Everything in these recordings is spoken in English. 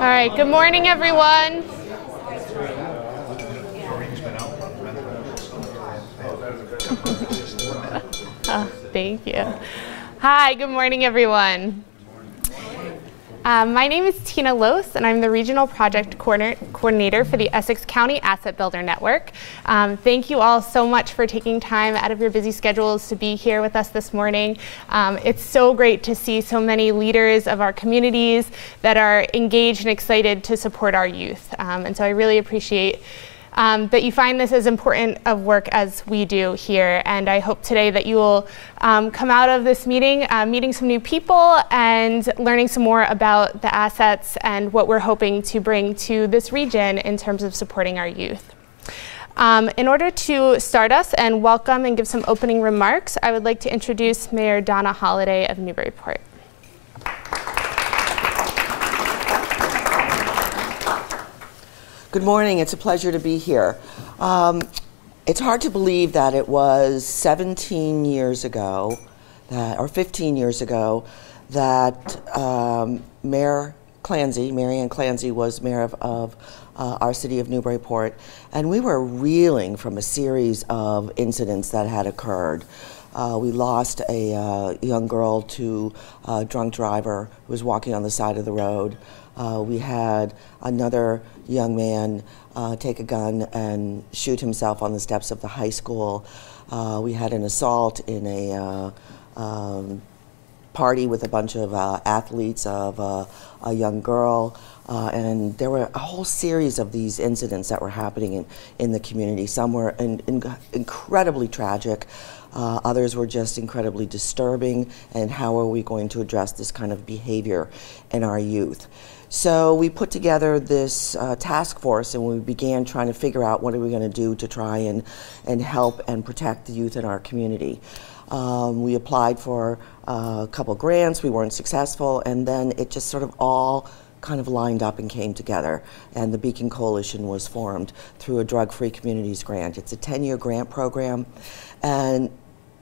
All right, good morning, everyone. Thank you. Hi, good morning, everyone. My name is Tina Lose, and I'm the Regional Project Coordinator for the Essex County Asset Builder Network. Thank you all so much for taking time out of your busy schedules to be here with us this morning. It's so great to see so many leaders of our communities that are engaged and excited to support our youth. And so I really appreciate that you find this as important of work as we do here. And I hope today that you will come out of this meeting meeting some new people and learning some more about the assets and what we're hoping to bring to this region in terms of supporting our youth. In order to start us and welcome and give some opening remarks, I would like to introduce Mayor Donna Holliday of Newburyport. Good morning. It's a pleasure to be here. It's hard to believe that it was 17 years ago, or 15 years ago, that Marianne Clancy was mayor of our city of Newburyport, and we were reeling from a series of incidents that had occurred. We lost a young girl to a drunk driver who was walking on the side of the road. We had another young man take a gun and shoot himself on the steps of the high school. We had an assault in a party with a bunch of athletes of a young girl. And there were a whole series of these incidents that were happening in the community. Some were incredibly tragic. Others were just incredibly disturbing. And how are we going to address this kind of behavior in our youth? So we put together this task force, and we began trying to figure out what are we going to do to try and help and protect the youth in our community. We applied for a couple grants. We weren't successful, and then it just sort of all kind of lined up and came together, and the Beacon Coalition was formed through a Drug-Free Communities grant. It's a 10-year grant program, and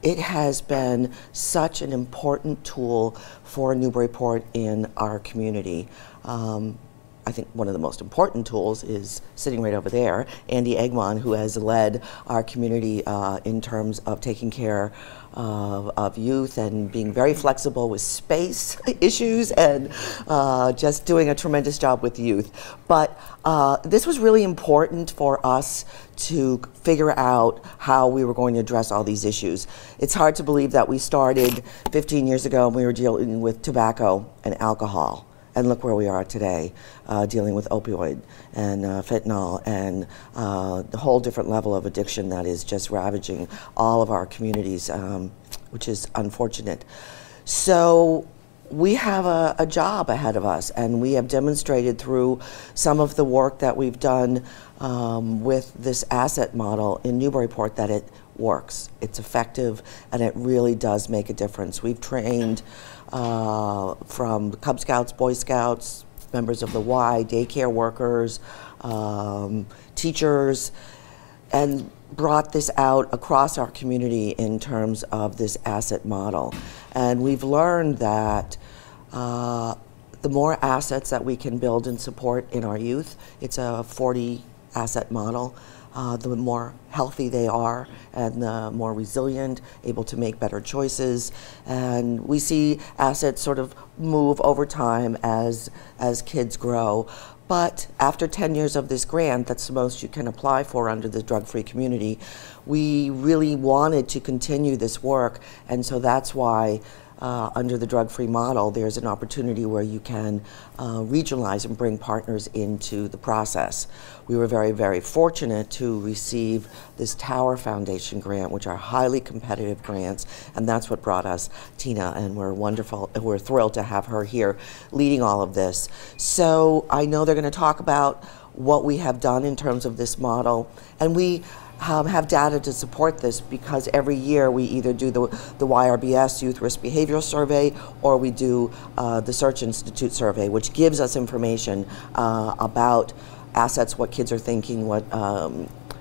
it has been such an important tool for Newburyport in our community. I think one of the most important tools is sitting right over there, Andy Eggman, who has led our community in terms of taking care of youth and being very flexible with space issues and just doing a tremendous job with youth. But this was really important for us to figure out how we were going to address all these issues. It's hard to believe that we started 15 years ago and we were dealing with tobacco and alcohol. And look where we are today, dealing with opioid and fentanyl and the whole different level of addiction that is just ravaging all of our communities, which is unfortunate. So we have a job ahead of us, and we have demonstrated through some of the work that we've done with this asset model in Newburyport that it works. It's effective, and it really does make a difference. We've trained from Cub Scouts, Boy Scouts, members of the Y, daycare workers, teachers, and brought this out across our community in terms of this asset model. And we've learned that the more assets that we can build and support in our youth, it's a 40 asset model, the more healthy they are and the more resilient, able to make better choices. And we see assets sort of move over time as kids grow. But after 10 years of this grant, that's the most you can apply for under the drug-free community, we really wanted to continue this work, and so that's why under the drug-free model, there's an opportunity where you can regionalize and bring partners into the process. We were very, very fortunate to receive this Tower Foundation grant, which are highly competitive grants, and that's what brought us Tina, and we're thrilled to have her here leading all of this. So I know they're going to talk about what we have done in terms of this model, and we have data to support this because every year we either do the YRBS Youth Risk Behavioral Survey or we do the Search Institute survey, which gives us information about assets, what kids are thinking, what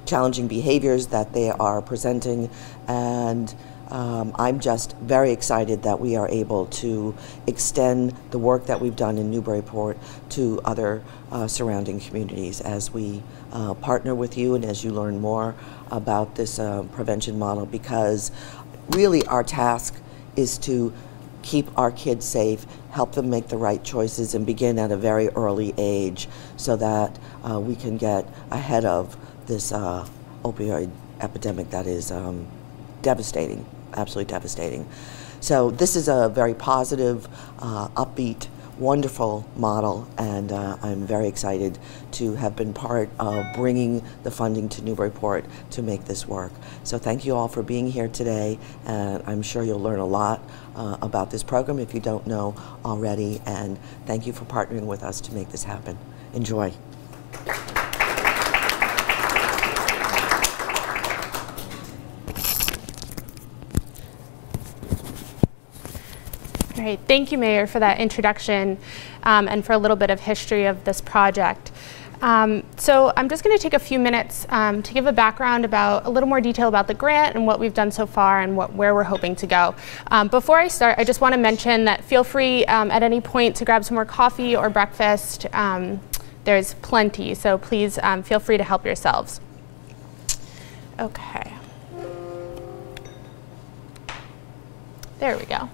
challenging behaviors that they are presenting, and I'm just very excited that we are able to extend the work that we've done in Newburyport to other surrounding communities as we partner with you and as you learn more about this prevention model, because really our task is to keep our kids safe, help them make the right choices, and begin at a very early age so that we can get ahead of this opioid epidemic that is devastating, absolutely devastating. So this is a very positive, upbeat, wonderful model, and I'm very excited to have been part of bringing the funding to Newburyport to make this work. So thank you all for being here today, and I'm sure you'll learn a lot about this program if you don't know already, and thank you for partnering with us to make this happen. Enjoy. All right, thank you, Mayor, for that introduction and for a little bit of history of this project. So I'm just going to take a few minutes to give a background about a little more detail about the grant and what we've done so far and where we're hoping to go. Before I start, I just want to mention that feel free at any point to grab some more coffee or breakfast. There's plenty, so please feel free to help yourselves. Okay. There we go.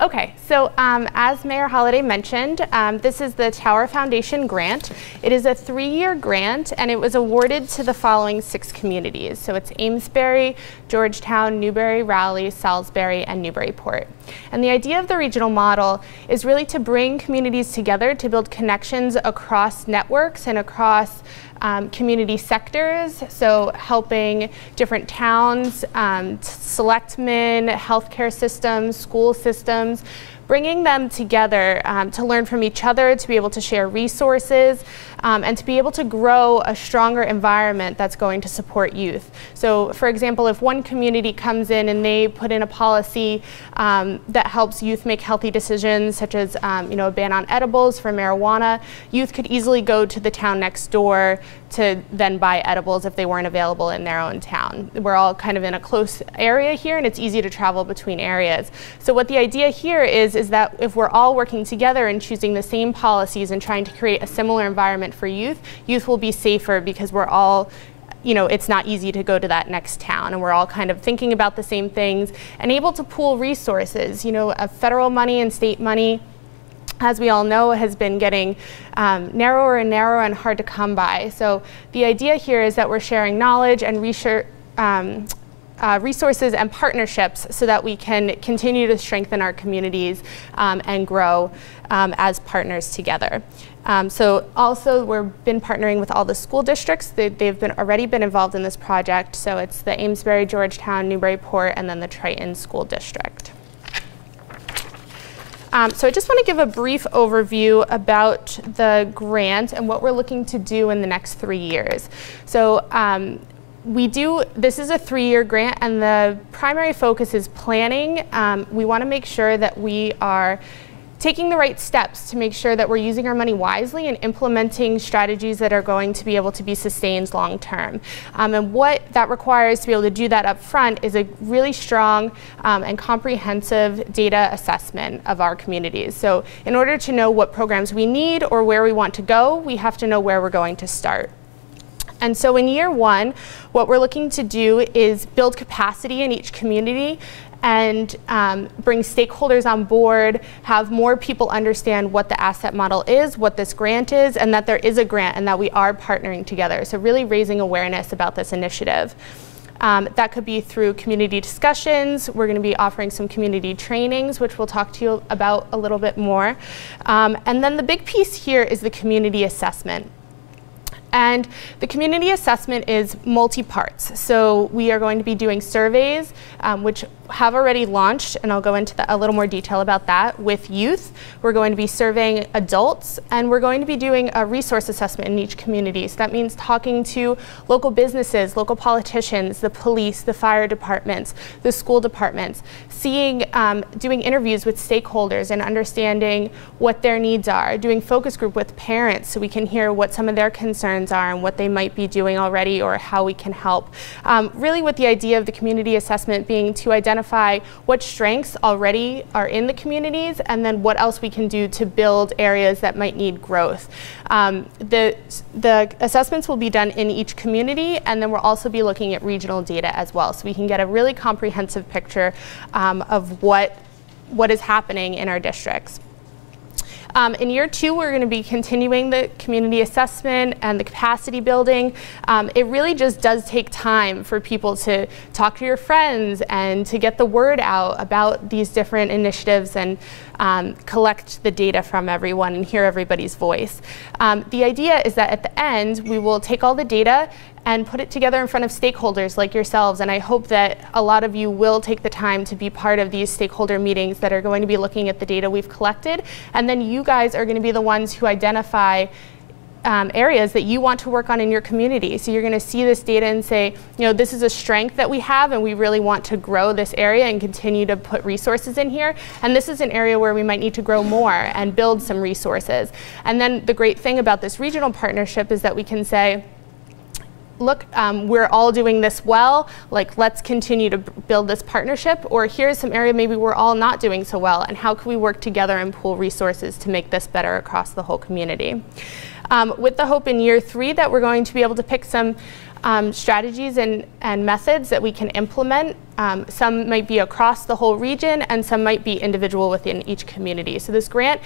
Okay, so as Mayor Holliday mentioned, this is the Tower Foundation grant. It is a 3-year grant, and it was awarded to the following 6 communities. So it's Amesbury, Georgetown, Newbury, Raleigh, Salisbury, and Newburyport. And the idea of the regional model is really to bring communities together to build connections across networks and across community sectors, so helping different towns, selectmen, healthcare systems, school systems, bringing them together to learn from each other, to be able to share resources, and to be able to grow a stronger environment that's going to support youth. So for example, if one community comes in and they put in a policy that helps youth make healthy decisions, such as a ban on edibles for marijuana, youth could easily go to the town next door to then buy edibles if they weren't available in their own town. We're all kind of in a close area here, and it's easy to travel between areas. So what the idea here is that if we're all working together and choosing the same policies and trying to create a similar environment for youth, youth will be safer because we're all, it's not easy to go to that next town, and we're all kind of thinking about the same things and able to pool resources. Federal money and state money, as we all know, has been getting narrower and narrower and hard to come by. So the idea here is that we're sharing knowledge and research, resources and partnerships so that we can continue to strengthen our communities and grow as partners together. So also we've been partnering with all the school districts. They've already been involved in this project. So it's the Amesbury, Georgetown, Newburyport, and then the Triton School District. So I just want to give a brief overview about the grant and what we're looking to do in the next 3 years. So this is a 3-year grant, and the primary focus is planning. We want to make sure that we are taking the right steps to make sure that we're using our money wisely and implementing strategies that are going to be able to be sustained long term. And what that requires to be able to do that up front is a really strong and comprehensive data assessment of our communities. So in order to know what programs we need or where we want to go, we have to know where we're going to start. And so in year 1, what we're looking to do is build capacity in each community and bring stakeholders on board, have more people understand what the asset model is, what this grant is, and that there is a grant and that we are partnering together. So really raising awareness about this initiative. That could be through community discussions. We're going to be offering some community trainings, which we'll talk to you about a little bit more. And then the big piece here is the community assessment. And the community assessment is multi-parts. So we are going to be doing surveys, which have already launched, and I'll go into a little more detail about that, with youth. We're going to be surveying adults, and we're going to be doing a resource assessment in each community. So that means talking to local businesses, local politicians, the police, the fire departments, the school departments, doing interviews with stakeholders and understanding what their needs are, doing focus group with parents so we can hear what some of their concerns concerns are and what they might be doing already or how we can help. Really with the idea of the community assessment being to identify what strengths already are in the communities and then what else we can do to build areas that might need growth. The assessments will be done in each community, and then we'll also be looking at regional data as well, so we can get a really comprehensive picture of what is happening in our districts. In year 2, we're going to be continuing the community assessment and the capacity building. It really just does take time for people to talk to your friends and to get the word out about these different initiatives and collect the data from everyone and hear everybody's voice. The idea is that at the end, we will take all the data and put it together in front of stakeholders like yourselves. And I hope that a lot of you will take the time to be part of these stakeholder meetings that are going to be looking at the data we've collected. And then you guys are going to be the ones who identify areas that you want to work on in your community. So you're going to see this data and say, you know, this is a strength that we have and we really want to grow this area and continue to put resources in here. And this is an area where we might need to grow more and build some resources. And then the great thing about this regional partnership is that we can say, look, we're all doing this well, like let's continue to build this partnership, or here's some area maybe we're all not doing so well, and how can we work together and pool resources to make this better across the whole community. With the hope in year 3 that we're going to be able to pick some strategies and methods that we can implement. Some might be across the whole region, and some might be individual within each community. So this grant,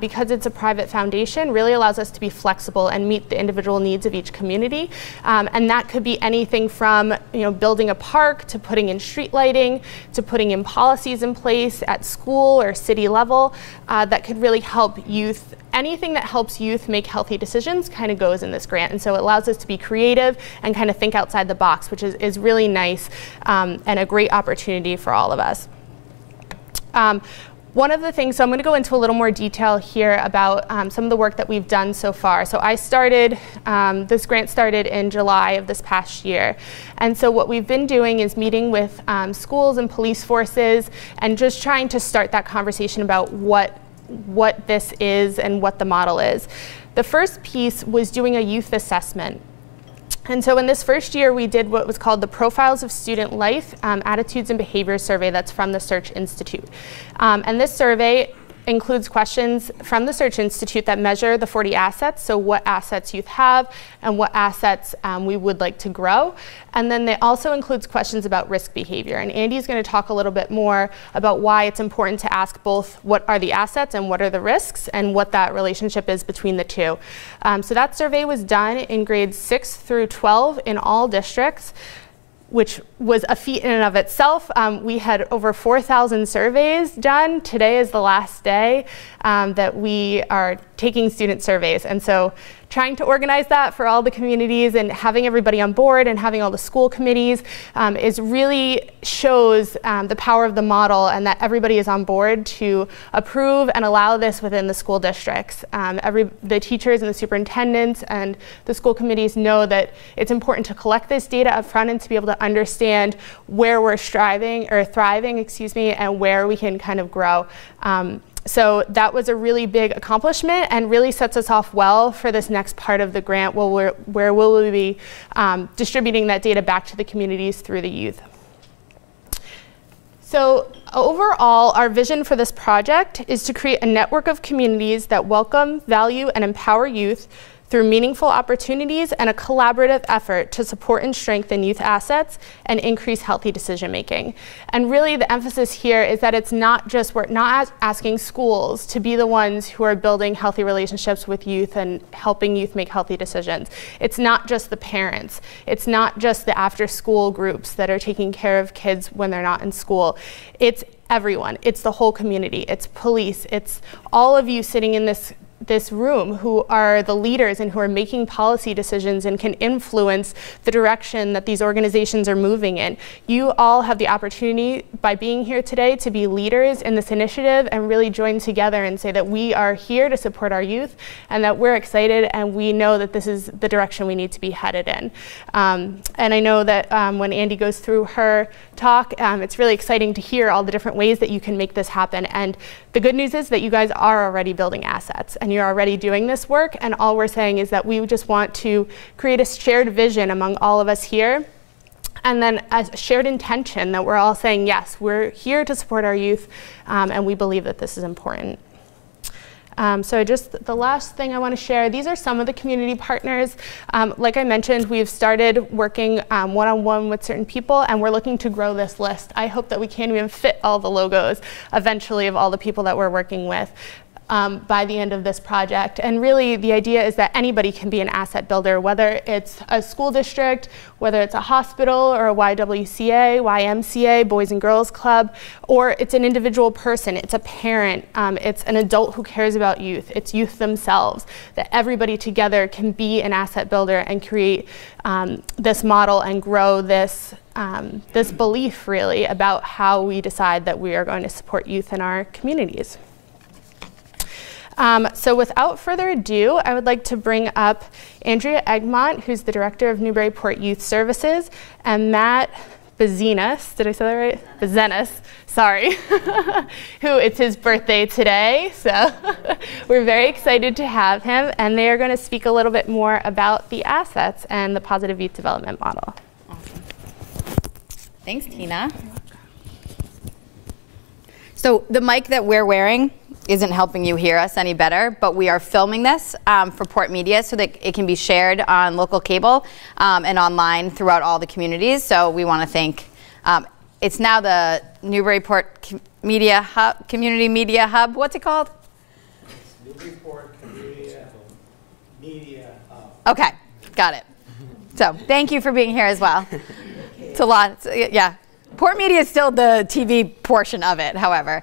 because it's a private foundation, really allows us to be flexible and meet the individual needs of each community. And that could be anything from building a park, to putting in street lighting, to putting in policies in place at school or city level that could really help youth. Anything that helps youth make healthy decisions kind of goes in this grant. And so it allows us to be creative and kind of think outside the box, which is really nice and a great opportunity for all of us. One of the things, so I'm going to go into a little more detail here about some of the work that we've done so far. So I started, this grant started in July of this past year. And so what we've been doing is meeting with schools and police forces and just trying to start that conversation about what this is and what the model is. The first piece was doing a youth assessment. And so in this first year, we did what was called the Profiles of Student Life, Attitudes and Behaviors Survey that's from the Search Institute. And this survey includes questions from the Search Institute that measure the 40 assets, so what assets youth have and what assets we would like to grow. And then it also includes questions about risk behavior. And Andy's going to talk a little bit more about why it's important to ask both what are the assets and what are the risks and what that relationship is between the two. So that survey was done in grades 6 through 12 in all districts, which was a feat in and of itself. We had over 4,000 surveys done. Today is the last day that we are taking student surveys. And so trying to organize that for all the communities and having everybody on board and having all the school committees is really shows the power of the model and that everybody is on board to approve and allow this within the school districts. The teachers and the superintendents and the school committees know that it's important to collect this data up front and to be able to understand where we're thriving, and where we can kind of grow. So that was a really big accomplishment and really sets us off well for this next part of the grant where we'll be distributing that data back to the communities through the youth. So overall, our vision for this project is to create a network of communities that welcome, value, and empower youth through meaningful opportunities and a collaborative effort to support and strengthen youth assets and increase healthy decision making. And really the emphasis here is that it's not just, we're not asking schools to be the ones who are building healthy relationships with youth and helping youth make healthy decisions. It's not just the parents. It's not just the after school groups that are taking care of kids when they're not in school. It's everyone. It's the whole community. It's police. It's all of you sitting in this room who are the leaders and who are making policy decisions and can influence the direction that these organizations are moving in. You all have the opportunity by being here today to be leaders in this initiative and really join together and say that we are here to support our youth and that we're excited and we know that this is the direction we need to be headed in. And I know that when Andy goes through her talk, it's really exciting to hear all the different ways that you can make this happen. And the good news is that you guys are already building assets and you're already doing this work, and all we're saying is that we just want to create a shared vision among all of us here, and then a shared intention that we're all saying, yes, we're here to support our youth, and we believe that this is important. So just the last thing I want to share, these are some of the community partners. Like I mentioned, we've started working one-on-one with certain people, and we're looking to grow this list. I hope that we can even fit all the logos eventually of all the people that we're working with by the end of this project. And really, the idea is that anybody can be an asset builder, whether it's a school district, whether it's a hospital or a YWCA, YMCA, Boys and Girls Club, or it's an individual person, it's a parent, it's an adult who cares about youth, it's youth themselves, that everybody together can be an asset builder and create this model and grow this this belief, really, about how we decide that we are going to support youth in our communities. So without further ado, I would like to bring up Andrea Egmont, who's the Director of Newburyport Youth Services, and Matt Bazenas, did I say that right? Bazenas, sorry, who it's his birthday today, so we're very excited to have him, and they are going to speak a little bit more about the assets and the positive youth development model. Awesome. Thanks, Tina. So the mic that we're wearing isn't helping you hear us any better, but we are filming this for PortMedia so that it can be shared on local cable and online throughout all the communities. So we want to thank, it's now the Newburyport Media Hub, Community Media Hub. What's it called? Newburyport Community Media Hub. Okay, got it. So thank you for being here as well. It's a lot, yeah. PortMedia is still the TV portion of it, however.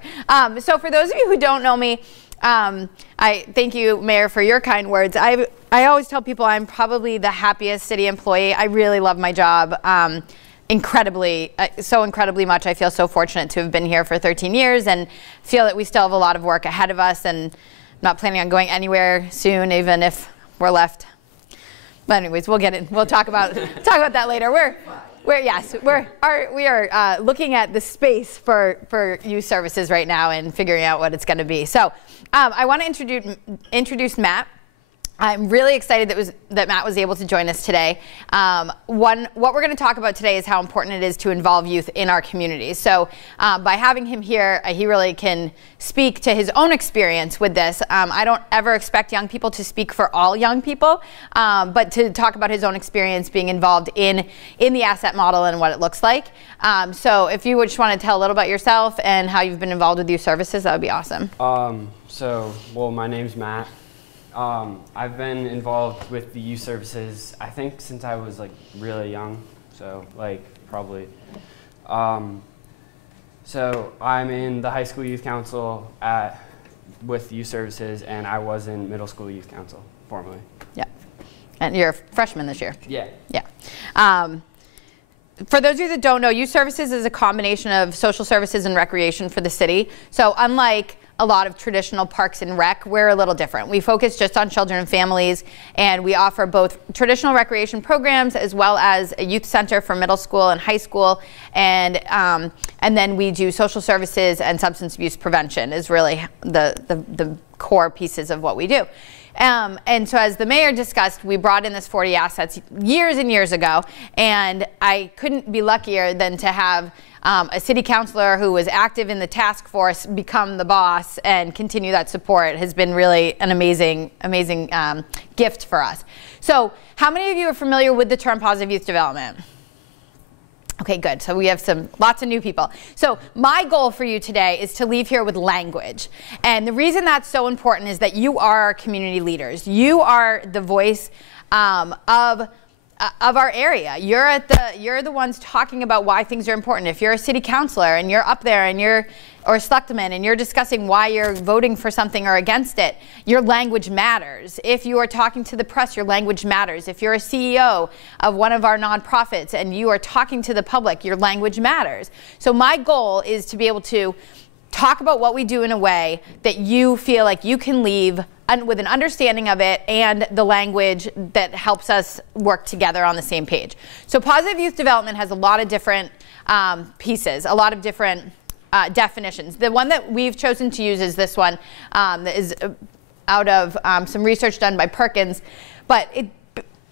So for those of you who don't know me, I thank you, Mayor, for your kind words. I always tell people I'm probably the happiest city employee. I really love my job so incredibly much. I feel so fortunate to have been here for 13 years and feel that we still have a lot of work ahead of us, and I'm not planning on going anywhere soon, even if we're left. But anyways, we'll get it. We'll talk about that later. We are looking at the space for youth services right now and figuring out what it's going to be. So I want to introduce Matt. I'm really excited that Matt was able to join us today. What we're going to talk about today is how important it is to involve youth in our communities. So by having him here, he really can speak to his own experience with this. I don't ever expect young people to speak for all young people, but to talk about his own experience being involved in the asset model and what it looks like. So if you would just want to tell a little about yourself and how you've been involved with youth services, that would be awesome. Well, my name's Matt. I've been involved with the youth services, I think, since I was like really young, so like probably. So I'm in the high school youth council with youth services, and I was in middle school youth council formerly. Yeah, and you're a freshman this year. Yeah. Yeah. For those of you that don't know, youth services is a combination of social services and recreation for the city. So unlike a lot of traditional parks and rec, we're a little different. We focus just on children and families, and we offer both traditional recreation programs as well as a youth center for middle school and high school, and then we do social services and substance abuse prevention is really the core pieces of what we do. And so as the mayor discussed, we brought in this 40 assets years and years ago, and I couldn't be luckier than to have a city councilor who was active in the task force become the boss and continue that support. Has been really an amazing gift for us. So how many of you are familiar with the term positive youth development? Okay, good. So we have lots of new people. So my goal for you today is to leave here with language. And the reason that's so important is that you are our community leaders. You are the voice of our area. You're the ones talking about why things are important. If you're a city councilor and you're up there and or selectman and you're discussing why you're voting for something or against it, your language matters. If you are talking to the press, your language matters. If you're a CEO of one of our nonprofits and you are talking to the public, your language matters. So my goal is to be able to talk about what we do in a way that you feel like you can leave with an understanding of it and the language that helps us work together on the same page. So positive youth development has a lot of different pieces, a lot of different definitions. The one that we've chosen to use is this one, some research done by Perkins, but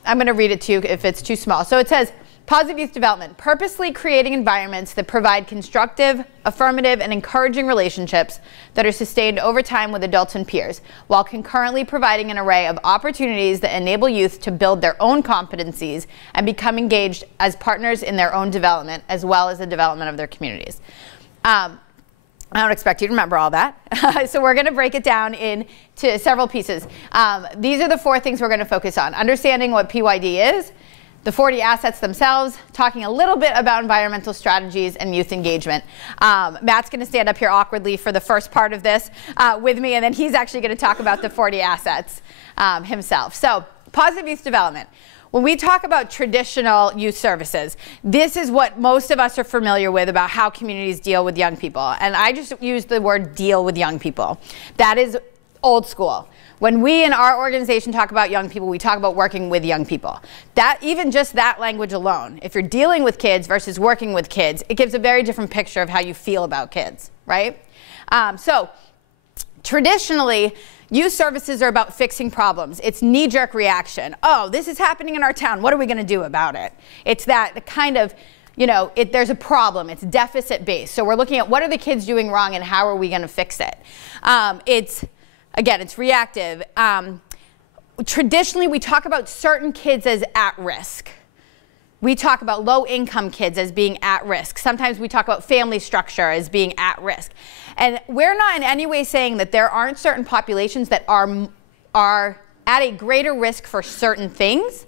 I'm going to read it to you if it's too small. So it says, positive youth development, purposely creating environments that provide constructive, affirmative, and encouraging relationships that are sustained over time with adults and peers, while concurrently providing an array of opportunities that enable youth to build their own competencies and become engaged as partners in their own development, as well as the development of their communities. I don't expect you to remember all that. So we're going to break it down into several pieces. These are the 4 things we're going to focus on. Understanding what PYD is, the 40 assets themselves, talking a little bit about environmental strategies and youth engagement. Matt's going to stand up here awkwardly for the first part of this with me, and then he's actually going to talk about the 40 assets himself. So, positive youth development. When we talk about traditional youth services, this is what most of us are familiar with about how communities deal with young people. And I just use the word deal with young people. That is old school. When we in our organization talk about young people, we talk about working with young people. Even just that language alone, if you're dealing with kids versus working with kids, it gives a very different picture of how you feel about kids, right? So traditionally, youth services are about fixing problems. It's knee-jerk reaction. Oh, this is happening in our town. What are we going to do about it? It's that kind of, there's a problem. It's deficit-based. So we're looking at what are the kids doing wrong and how are we going to fix it? It's reactive. Traditionally, we talk about certain kids as at risk. We talk about low-income kids as being at risk. Sometimes we talk about family structure as being at risk. And we're not in any way saying that there aren't certain populations that are at a greater risk for certain things.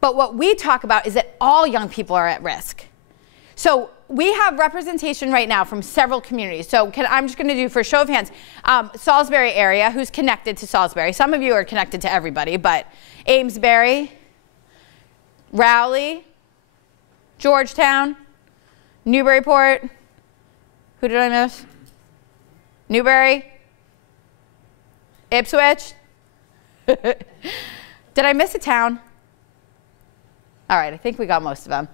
But what we talk about is that all young people are at risk. So we have representation right now from several communities. So I'm just going to do, for show of hands, Salisbury area, who's connected to Salisbury. Some of you are connected to everybody, but Amesbury, Rowley, Georgetown, Newburyport. Who did I miss? Newbury, Ipswich. Did I miss a town? All right, I think we got most of them.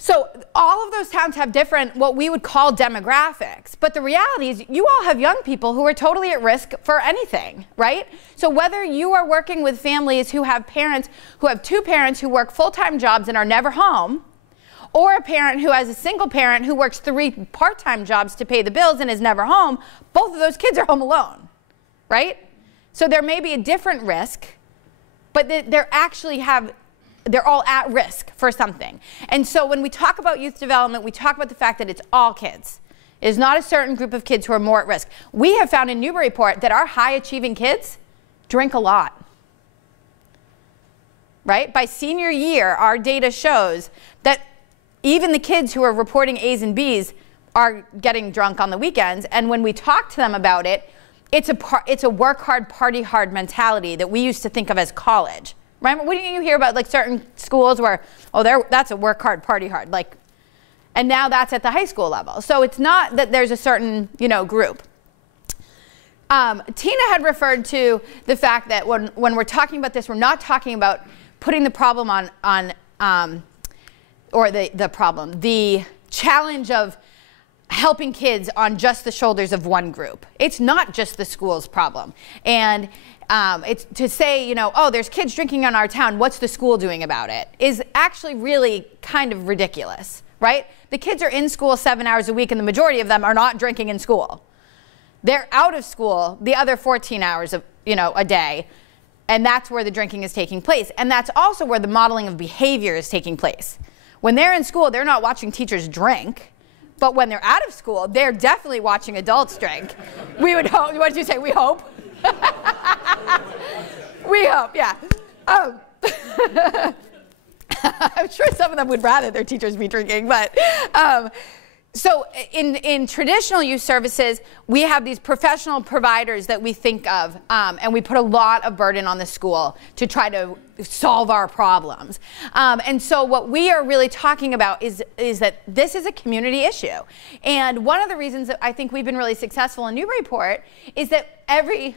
So all of those towns have different, what we would call demographics. But the reality is you all have young people who are totally at risk for anything, right? So whether you are working with families who have parents, who have 2 parents who work full-time jobs and are never home, or a parent who has a single parent who works 3 part-time jobs to pay the bills and is never home, both of those kids are home alone, right? So there may be a different risk, but they're all at risk for something. And so when we talk about youth development, we talk about the fact that it's all kids. It is not a certain group of kids who are more at risk. We have found in Newburyport that our high-achieving kids drink a lot, right? By senior year, our data shows that even the kids who are reporting A's and B's are getting drunk on the weekends. And when we talk to them about it, it's a work hard, party hard mentality that we used to think of as college. Right? Wouldn't you hear about like certain schools where, that's a work hard, party hard, and now that's at the high school level. So it's not that there's a certain, group. Tina had referred to the fact that when we're talking about this, we're not talking about putting the problem the challenge of helping kids on just the shoulders of one group. It's not just the school's problem. And it's to say, there's kids drinking in our town, what's the school doing about it, is actually really kind of ridiculous, right? The kids are in school 7 hours a week, and the majority of them are not drinking in school. They're out of school the other 14 hours of, a day, and that's where the drinking is taking place. And that's also where the modeling of behavior is taking place. When they're in school, they're not watching teachers drink, but when they're out of school, they're definitely watching adults drink. We would hope. What did you say? We hope? We hope, yeah. I'm sure some of them would rather their teachers be drinking, but so in traditional youth services, we have these professional providers that we think of, and we put a lot of burden on the school to try to solve our problems. And so what we are really talking about is that this is a community issue. And one of the reasons that I think we've been really successful in Newburyport is that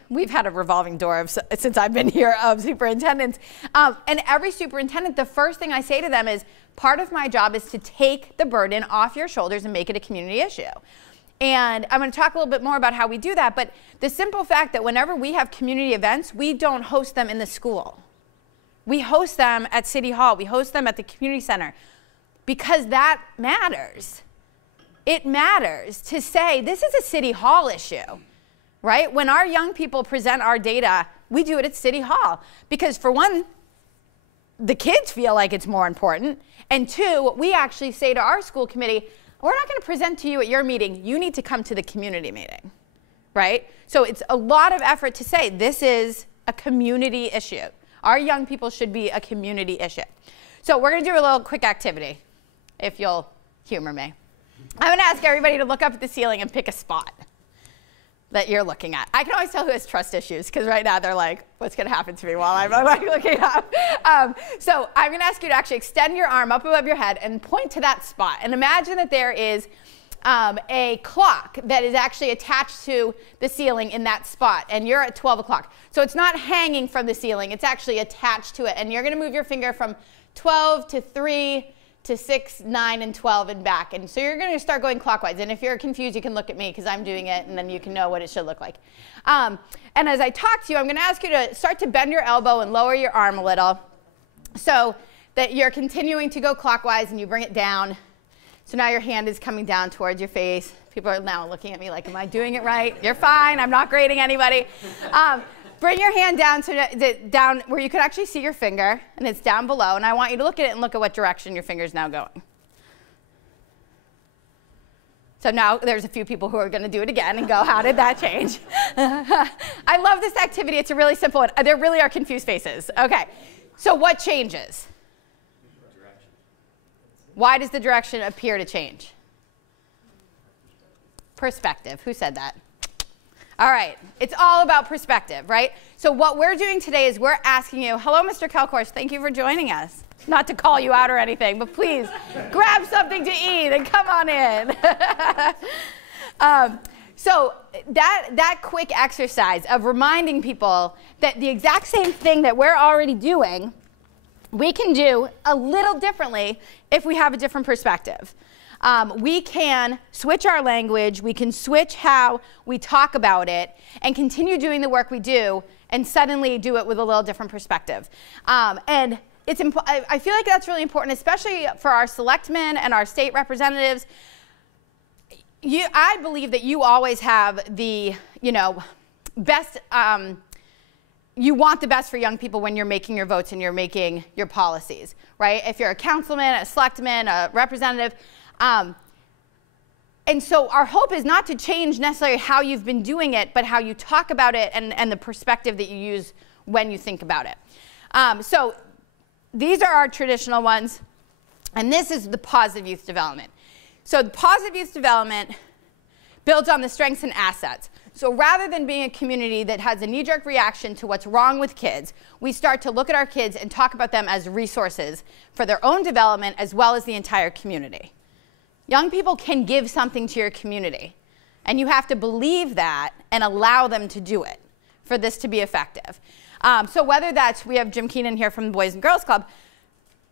we've had a revolving door since I've been here of superintendents. And every superintendent, the first thing I say to them is, part of my job is to take the burden off your shoulders and make it a community issue. And I'm going to talk a little bit more about how we do that, but the simple fact that whenever we have community events, we don't host them in the school. We host them at City Hall. We host them at the community center because that matters. It matters to say this is a City Hall issue, right? When our young people present our data, we do it at City Hall because, for one, the kids feel like it's more important, and two, we actually say to our school committee, we're not going to present to you at your meeting. You need to come to the community meeting, right? So it's a lot of effort to say this is a community issue. Our young people should be a community issue. So we're going to do a little quick activity, if you'll humor me. I'm going to ask everybody to look up at the ceiling and pick a spot that you're looking at. I can always tell who has trust issues, because right now they're like, what's going to happen to me while I'm like looking up? So I'm going to ask you to actually extend your arm up above your head and point to that spot. And imagine that there is a clock that is actually attached to the ceiling in that spot, and you're at 12 o'clock. So it's not hanging from the ceiling, it's actually attached to it, and you're going to move your finger from 12 to 3 to 6, 9, and 12 and back. And so you're going to start going clockwise. And if you're confused, you can look at me because I'm doing it, and then you can know what it should look like. And as I talk to you, I'm going to ask you to start to bend your elbow and lower your arm a little so that you're continuing to go clockwise, and you bring it down. So now your hand is coming down towards your face. People are now looking at me like, am I doing it right? You're fine. I'm not grading anybody. Bring your hand down down where you can actually see your finger, and it's down below. And I want you to look at it and look at what direction your finger's now going. So now there's a few people who are going to do it again and go, how did that change? I love this activity. It's a really simple one. There really are confused faces. Okay, so what changes? Direction. Why does the direction appear to change? Perspective. Who said that? All right, it's all about perspective, right? So what we're doing today is we're asking you, hello, Mr. Kelkors, thank you for joining us. Not to call you out or anything, but please grab something to eat and come on in. So that quick exercise of reminding people that the exact same thing that we're already doing, we can do a little differently if we have a different perspective. We can switch our language, we can switch how we talk about it, and continue doing the work we do, and suddenly do it with a little different perspective. And I feel like that's really important, especially for our selectmen and our state representatives. I believe that you always have the, best, you want the best for young people when you're making your votes and you're making your policies, right? If you're a councilman, a selectman, a representative, and so our hope is not to change necessarily how you've been doing it, but how you talk about it and the perspective that you use when you think about it. So these are our traditional ones, and this is the positive youth development. So the positive youth development builds on the strengths and assets. So rather than being a community that has a knee-jerk reaction to what's wrong with kids, we start to look at our kids and talk about them as resources for their own development as well as the entire community. Young people can give something to your community, and you have to believe that and allow them to do it for this to be effective. So whether that's, we have Jim Keenan here from the Boys and Girls Club,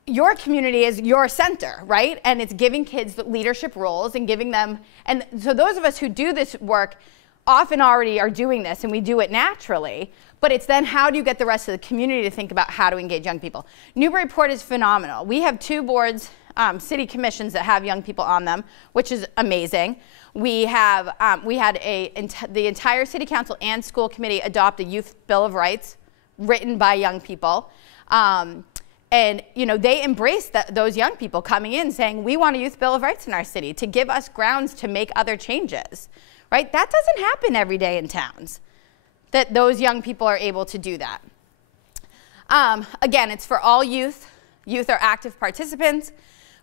your community is your center, right? And it's giving kids leadership roles and giving them, and so those of us who do this work often already are doing this, and we do it naturally, but it's then how do you get the rest of the community to think about how to engage young people? Newburyport is phenomenal. We have 2 boards, city commissions that have young people on them, which is amazing. We had the entire city council and school committee adopt a youth bill of rights written by young people. And they embrace those young people coming in saying, we want a youth bill of rights in our city to give us grounds to make other changes, right? That doesn't happen every day in towns, that those young people are able to do that. Again, it's for all youth. Youth are active participants.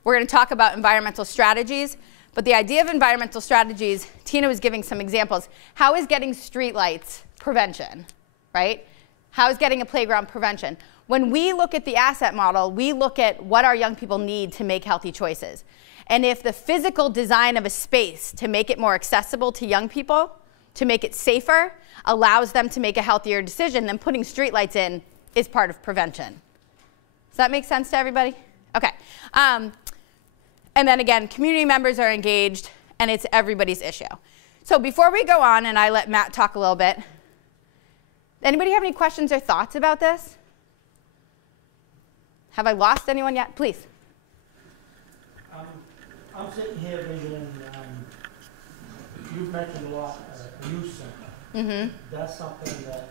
We're going to talk about environmental strategies, but the idea of environmental strategies, Tina was giving some examples. How is getting streetlights prevention, right? How is getting a playground prevention? When we look at the asset model, we look at what our young people need to make healthy choices. And if the physical design of a space to make it more accessible to young people, to make it safer, allows them to make a healthier decision, then putting streetlights in is part of prevention. Does that make sense to everybody? Okay. And then again, community members are engaged, and it's everybody's issue. So before we go on and I let Matt talk a little bit, anybody have any questions or thoughts about this? Have I lost anyone yet? Please. I'm sitting here thinking, you've mentioned a lot, a youth center. Mm-hmm. That's something that,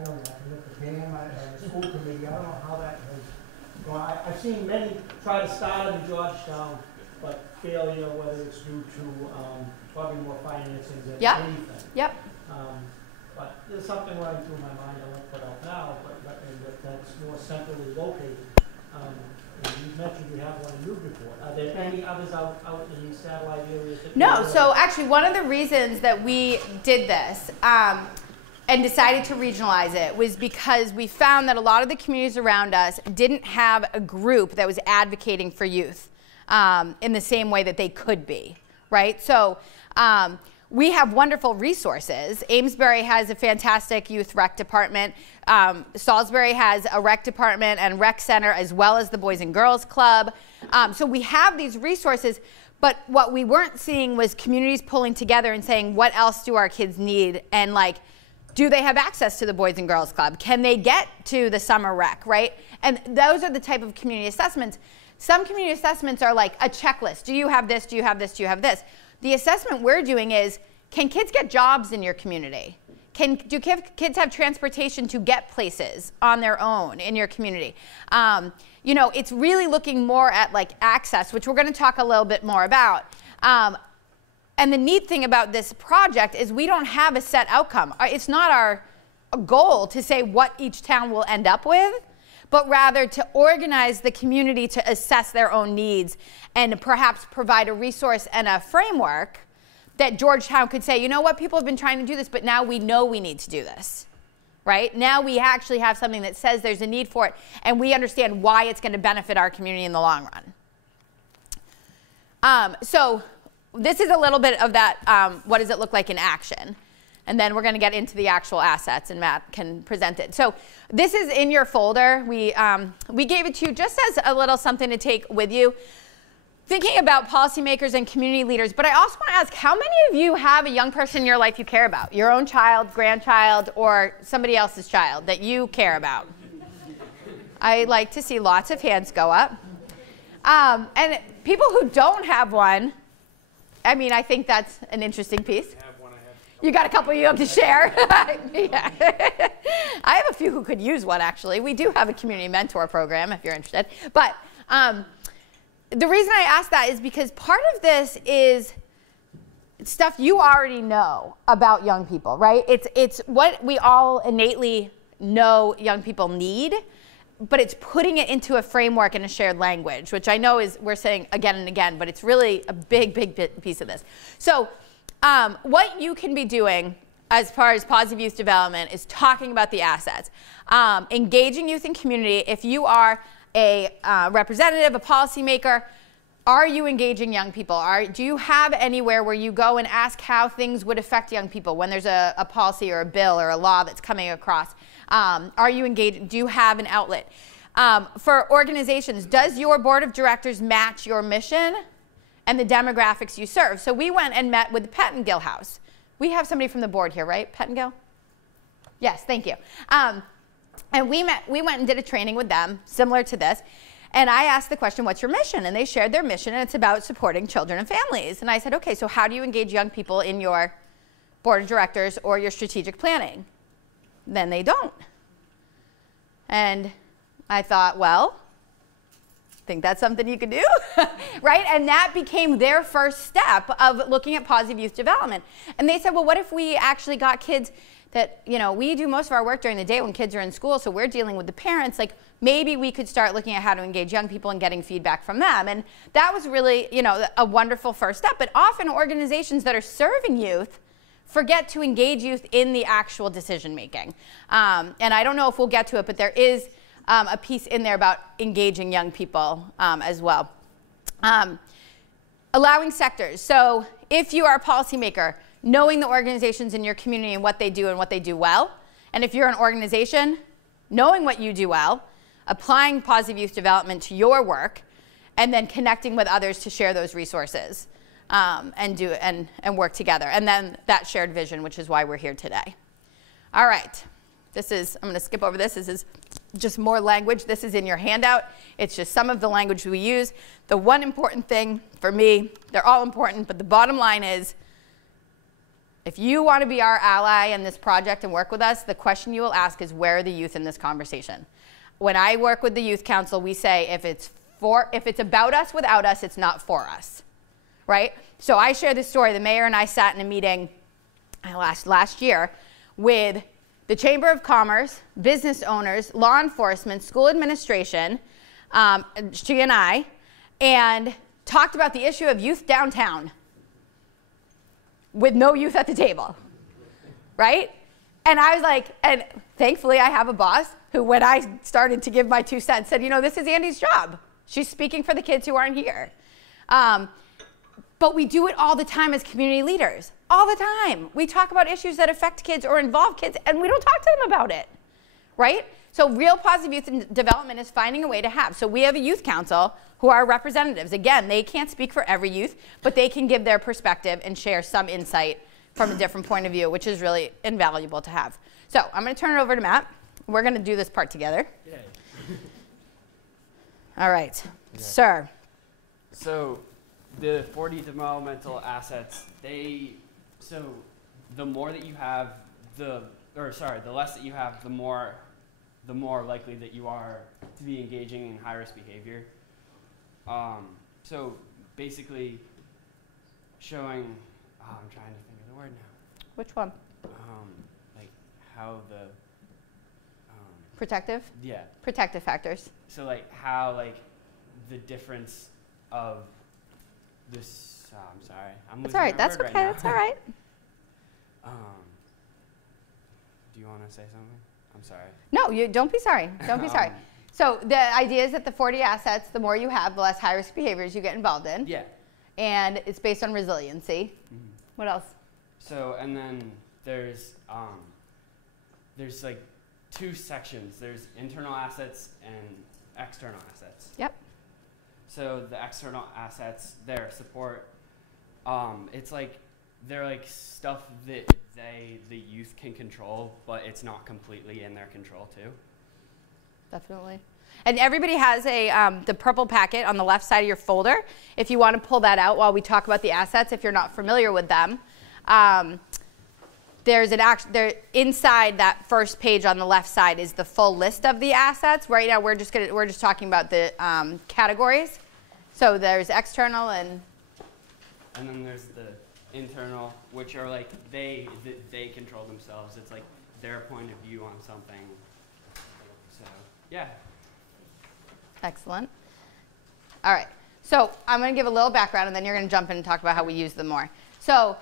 I don't know, I look at Pam and the school committee, I don't know how that has gone. I've seen many try to start in Georgetown, but failure, whether it's due to probably more financing than anything. Yep. But there's something running through my mind I won't put out now, but that's more centrally located. And you mentioned you have one in Newburyport. Are there any others out in these satellite areas? No, so actually one of the reasons that we did this and decided to regionalize it was because we found that a lot of the communities around us didn't have a group that was advocating for youth in the same way that they could be, right? So we have wonderful resources. Amesbury has a fantastic youth rec department. Salisbury has a rec department and rec center, as well as the Boys and Girls Club. So we have these resources, but what we weren't seeing was communities pulling together and saying, what else do our kids need? And like, do they have access to the Boys and Girls Club? Can they get to the summer rec, right? And those are the type of community assessments. Some community assessments are like a checklist. Do you have this? Do you have this? Do you have this? The assessment we're doing is, can kids get jobs in your community? Do kids have transportation to get places on their own in your community? You know, it's really looking more at like access, which we're going to talk a little bit more about. And the neat thing about this project is we don't have a set outcome. It's not our goal to say what each town will end up with, but rather to organize the community to assess their own needs and perhaps provide a resource and a framework that Georgetown could say, you know what, people have been trying to do this, but now we know we need to do this, right? Now we actually have something that says there's a need for it, and we understand why it's going to benefit our community in the long run. So this is a little bit of that, what does it look like in action? And then we're going to get into the actual assets, and Matt can present it. So this is in your folder. We gave it to you just as a little something to take with you, thinking about policymakers and community leaders. But I also want to ask, how many of you have a young person in your life you care about? Your own child, grandchild, or somebody else's child that you care about? I like to see lots of hands go up. And people who don't have one, I mean, I think that's an interesting piece. You got a couple you have to share. Yeah. I have a few who could use one, actually. We do have a community mentor program, if you're interested. But the reason I ask that is because part of this is stuff you already know about young people, right? It's what we all innately know young people need, but it's putting it into a framework and a shared language, which I know is, we're saying again and again, but it's really a big, big piece of this. So what you can be doing as far as positive youth development is talking about the assets. Engaging youth and community. If you are a representative, a policymaker, are you engaging young people? Do you have anywhere where you go and ask how things would affect young people when there's a policy or a bill or a law that's coming across? Are you engaged? Do you have an outlet? For organizations, does your board of directors match your mission and the demographics you serve? So we went and met with the Pettingill House. We have somebody from the board here, right? Pettingill? Yes, thank you. And we went and did a training with them, similar to this. And I asked the question, what's your mission? And they shared their mission, and it's about supporting children and families. And I said, okay, so how do you engage young people in your board of directors or your strategic planning? Then they don't. And I thought, well, think that's something you could do, right? And that became their first step of looking at positive youth development. And they said, well, what if we actually got kids that, you know, we do most of our work during the day when kids are in school, so we're dealing with the parents, like maybe we could start looking at how to engage young people and getting feedback from them. And that was really, you know, a wonderful first step. But often organizations that are serving youth forget to engage youth in the actual decision making. And I don't know if we'll get to it, but there is a piece in there about engaging young people as well. Allowing sectors. So if you are a policymaker, knowing the organizations in your community and what they do well. And if you're an organization, knowing what you do well, applying positive youth development to your work, and then connecting with others to share those resources. and work together. And then that shared vision, which is why we're here today. All right. I'm going to skip over this. This is just more language. This is in your handout. It's just some of the language we use. The one important thing for me, they're all important, but the bottom line is, if you want to be our ally in this project and work with us, the question you will ask is, where are the youth in this conversation? When I work with the Youth Council, we say, if it's about us without us, it's not for us, right? So I share this story. The mayor and I sat in a meeting last year with the Chamber of Commerce, business owners, law enforcement, school administration, she and I, and talked about the issue of youth downtown with no youth at the table, right? And I was like, and thankfully I have a boss who, when I started to give my 2 cents, said, you know, this is Andy's job. She's speaking for the kids who aren't here. But we do it all the time as community leaders. All the time. We talk about issues that affect kids or involve kids, and we don't talk to them about it, right? So real positive youth development is finding a way to have. So we have a youth council who are representatives. Again, they can't speak for every youth, but they can give their perspective and share some insight from a different point of view, which is really invaluable to have. So I'm going to turn it over to Matt. We're going to do this part together. Yay. All right. Okay. Sir. So the 40 developmental assets, so the more that you have, the less that you have, the more likely that you are to be engaging in high-risk behavior. So basically showing, I'm trying to think of the word now. Which one? Like how the protective? Yeah. Protective factors. So like how like the difference of this, I'm sorry. That's all right. That's okay. That's all right. Do you want to say something? I'm sorry. No, you don't be sorry. Don't be sorry. So the idea is that the 40 assets, the more you have, the less high-risk behaviors you get involved in. Yeah. And it's based on resiliency. Mm-hmm. What else? So, and then there's like 2 sections. There's internal assets and external assets. Yep. So the external assets, their support, it's like, they're like stuff that the youth can control, but it's not completely in their control too. Definitely. And everybody has the purple packet on the left side of your folder. If you want to pull that out while we talk about the assets, if you're not familiar with them. There's inside that first page on the left side is the full list of the assets. Right now we're just talking about the categories. So there's external and then there's the internal, which are like they control themselves. It's like their point of view on something. So yeah. Excellent. All right. So I'm going to give a little background, and then you're going to jump in and talk about how we use them more. So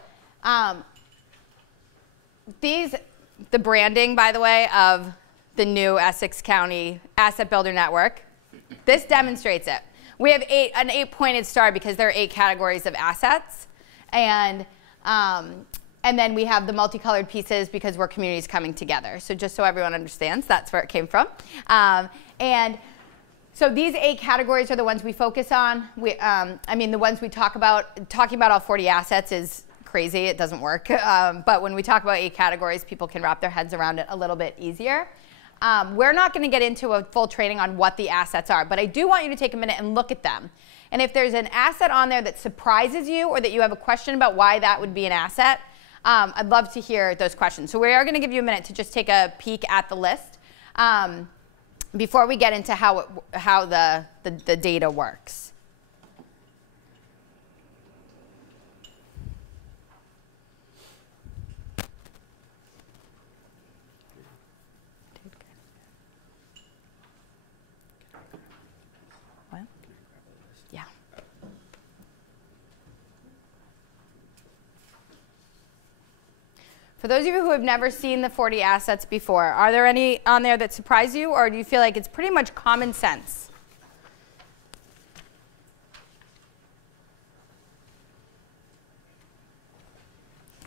the branding, by the way, of the new Essex County Asset Builder Network, this demonstrates it. We have an 8-pointed star because there are 8 categories of assets. And then we have the multicolored pieces because we're communities coming together. So just so everyone understands, that's where it came from. And so these 8 categories are the ones we focus on. I mean, the ones we talk about, talking about all 40 assets is crazy. It doesn't work. But when we talk about 8 categories, people can wrap their heads around it a little bit easier. We're not going to get into a full training on what the assets are, but I do want you to take a minute and look at them. And if there's an asset on there that surprises you or that you have a question about why that would be an asset, I'd love to hear those questions. So we are going to give you a minute to just take a peek at the list before we get into how the data works. For those of you who have never seen the 40 assets before, are there any on there that surprise you, or do you feel like it's pretty much common sense?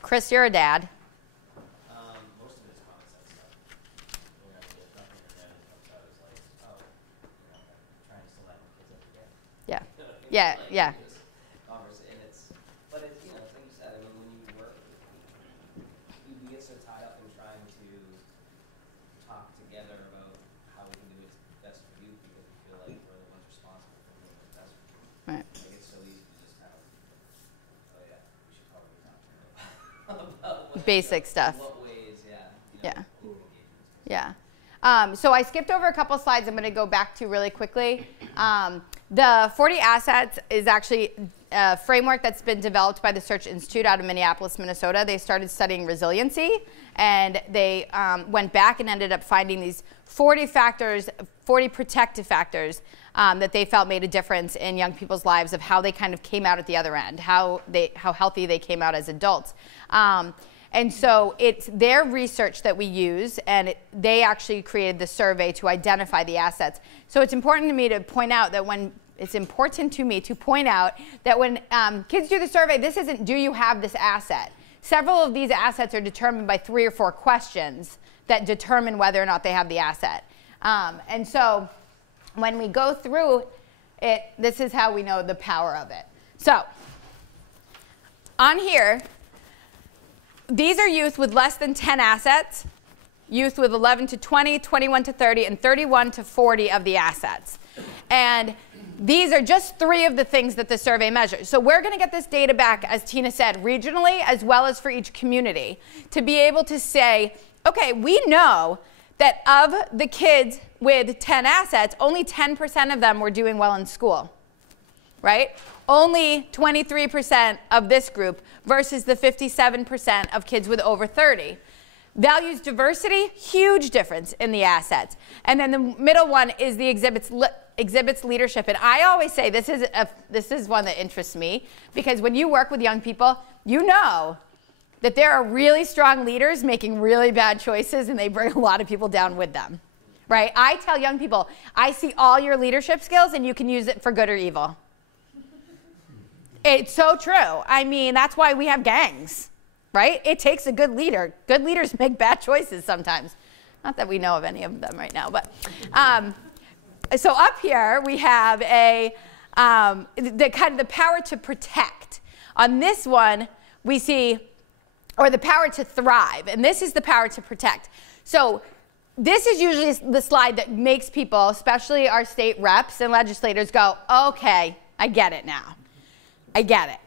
Chris, you're a dad. Most of it's common sense stuff. You know, if nothing in your head comes out as like, oh, you know, I'm trying to select kids every day. Yeah. Yeah, yeah. And it's, but basic stuff. In what ways, Yeah. local engagement. Yeah. So I skipped over a couple slides I'm going to go back to really quickly. The 40 assets is actually a framework that's been developed by the Search Institute out of Minneapolis, Minnesota. They started studying resiliency, and they went back and ended up finding these 40 factors, 40 protective factors that they felt made a difference in young people's lives of how they kind of came out at the other end, how healthy they came out as adults. And so it's their research that we use, and they actually created the survey to identify the assets. So it's important to me to point out that when kids do the survey, this isn't, do you have this asset? Several of these assets are determined by 3 or 4 questions that determine whether or not they have the asset. And so when we go through it, this is how we know the power of it. So on here, these are youth with less than 10 assets, youth with 11 to 20, 21 to 30, and 31 to 40 of the assets. And these are just 3 of the things that the survey measures. So we're going to get this data back, as Tina said, regionally as well as for each community, to be able to say, okay, we know that of the kids with 10 assets, only 10% of them were doing well in school, right? Only 23% of this group versus the 57% of kids with over 30. Values diversity, huge difference in the assets. And then the middle one is the exhibits leadership. And I always say this is one that interests me, because when you work with young people, you know that there are really strong leaders making really bad choices, and they bring a lot of people down with them, right? I tell young people, I see all your leadership skills, and you can use it for good or evil. It's so true. I mean, that's why we have gangs, right? It takes a good leader. Good leaders make bad choices sometimes. Not that we know of any of them right now, but so up here we have the power to protect. On this one, we see, or the power to thrive, and this is the power to protect. So this is usually the slide that makes people, especially our state reps and legislators, go, okay, I get it now. I get it.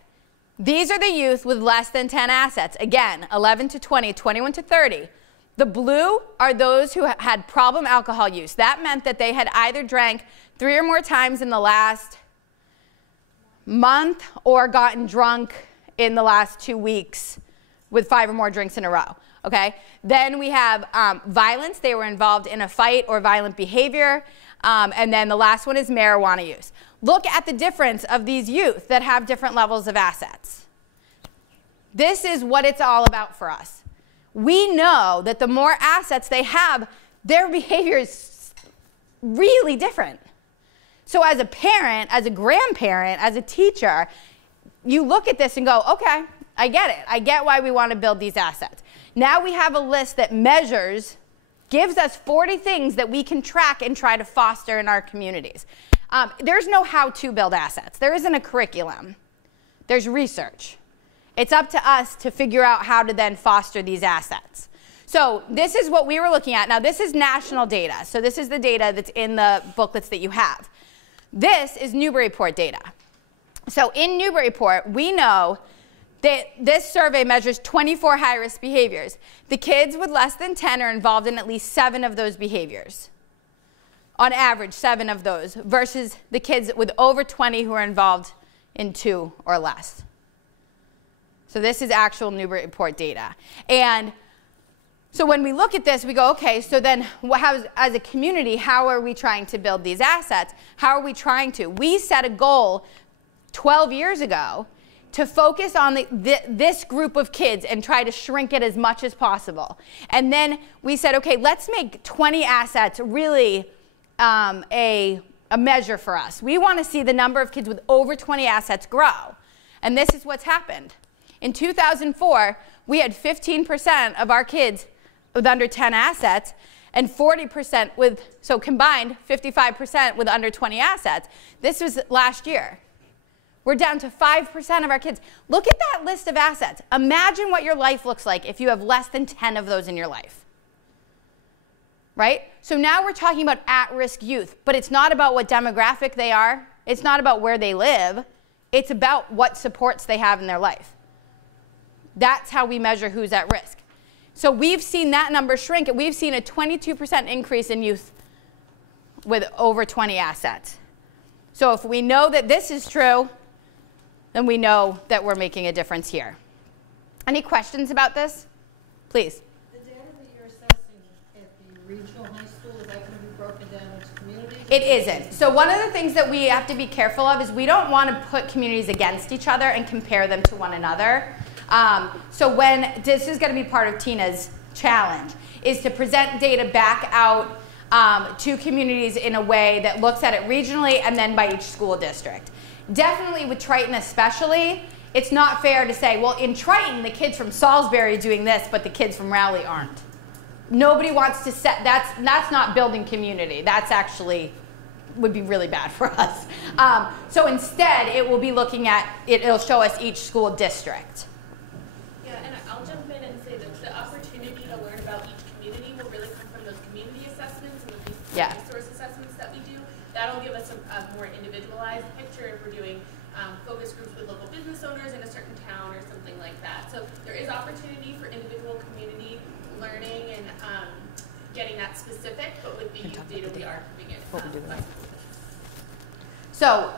These are the youth with less than 10 assets. Again, 11 to 20, 21 to 30. The blue are those who had problem alcohol use. That meant that they had either drank 3 or more times in the last month or gotten drunk in the last 2 weeks with 5 or more drinks in a row. Okay? Then we have violence. They were involved in a fight or violent behavior. And then the last one is marijuana use. Look at the difference of these youth that have different levels of assets. This is what it's all about for us. We know that the more assets they have, their behavior is really different. So as a parent, as a grandparent, as a teacher, you look at this and go, okay, I get it. I get why we want to build these assets. Now we have a list that measures, gives us 40 things that we can track and try to foster in our communities. There's no how to build assets. There isn't a curriculum. There's research. It's up to us to figure out how to then foster these assets. So this is what we were looking at. Now this is national data. So this is the data that's in the booklets that you have. This is Newburyport data. So in Newburyport, we know that this survey measures 24 high-risk behaviors. The kids with less than 10 are involved in at least 7 of those behaviors. On average, 7 of those, versus the kids with over 20 who are involved in 2 or less. So this is actual Newburyport data. And so when we look at this, we go, okay, so then as a community, how are we trying to build these assets? How are we trying to? We set a goal 12 years ago to focus on this group of kids and try to shrink it as much as possible. And then we said, okay, let's make 20 assets really a measure for us. We want to see the number of kids with over 20 assets grow. And this is what's happened. In 2004, we had 15% of our kids with under 10 assets and 40% with, so combined, 55% with under 20 assets. This was last year. We're down to 5% of our kids. Look at that list of assets. Imagine what your life looks like if you have less than 10 of those in your life. Right? So now we're talking about at-risk youth, but it's not about what demographic they are. It's not about where they live. It's about what supports they have in their life. That's how we measure who's at risk. So we've seen that number shrink, and we've seen a 22% increase in youth with over 20 assets. So if we know that this is true, then we know that we're making a difference here. Any questions about this? Please. The data that you're assessing at the regional high school, is that going to be broken down into communities? It isn't. So one of the things that we have to be careful of is we don't want to put communities against each other and compare them to one another. So when this is going to be part of Tina's challenge, is to present data back out to communities in a way that looks at it regionally and then by each school district. Definitely with Triton especially, it's not fair to say, well, in Triton, the kids from Salisbury are doing this, but the kids from Rowley aren't. Nobody wants to set, that's not building community. That's actually would be really bad for us. So instead, it will be looking at, it'll show us each school district. Yeah, and I'll jump in and say that the opportunity to learn about each community will really come from those community assessments and the resource assessments that we do. That'll give us a more individualized picture if we're doing focus groups with local business owners in a certain town or something like that. So there is opportunity for individual community learning and getting that specific, but with the youth data we are moving it. So,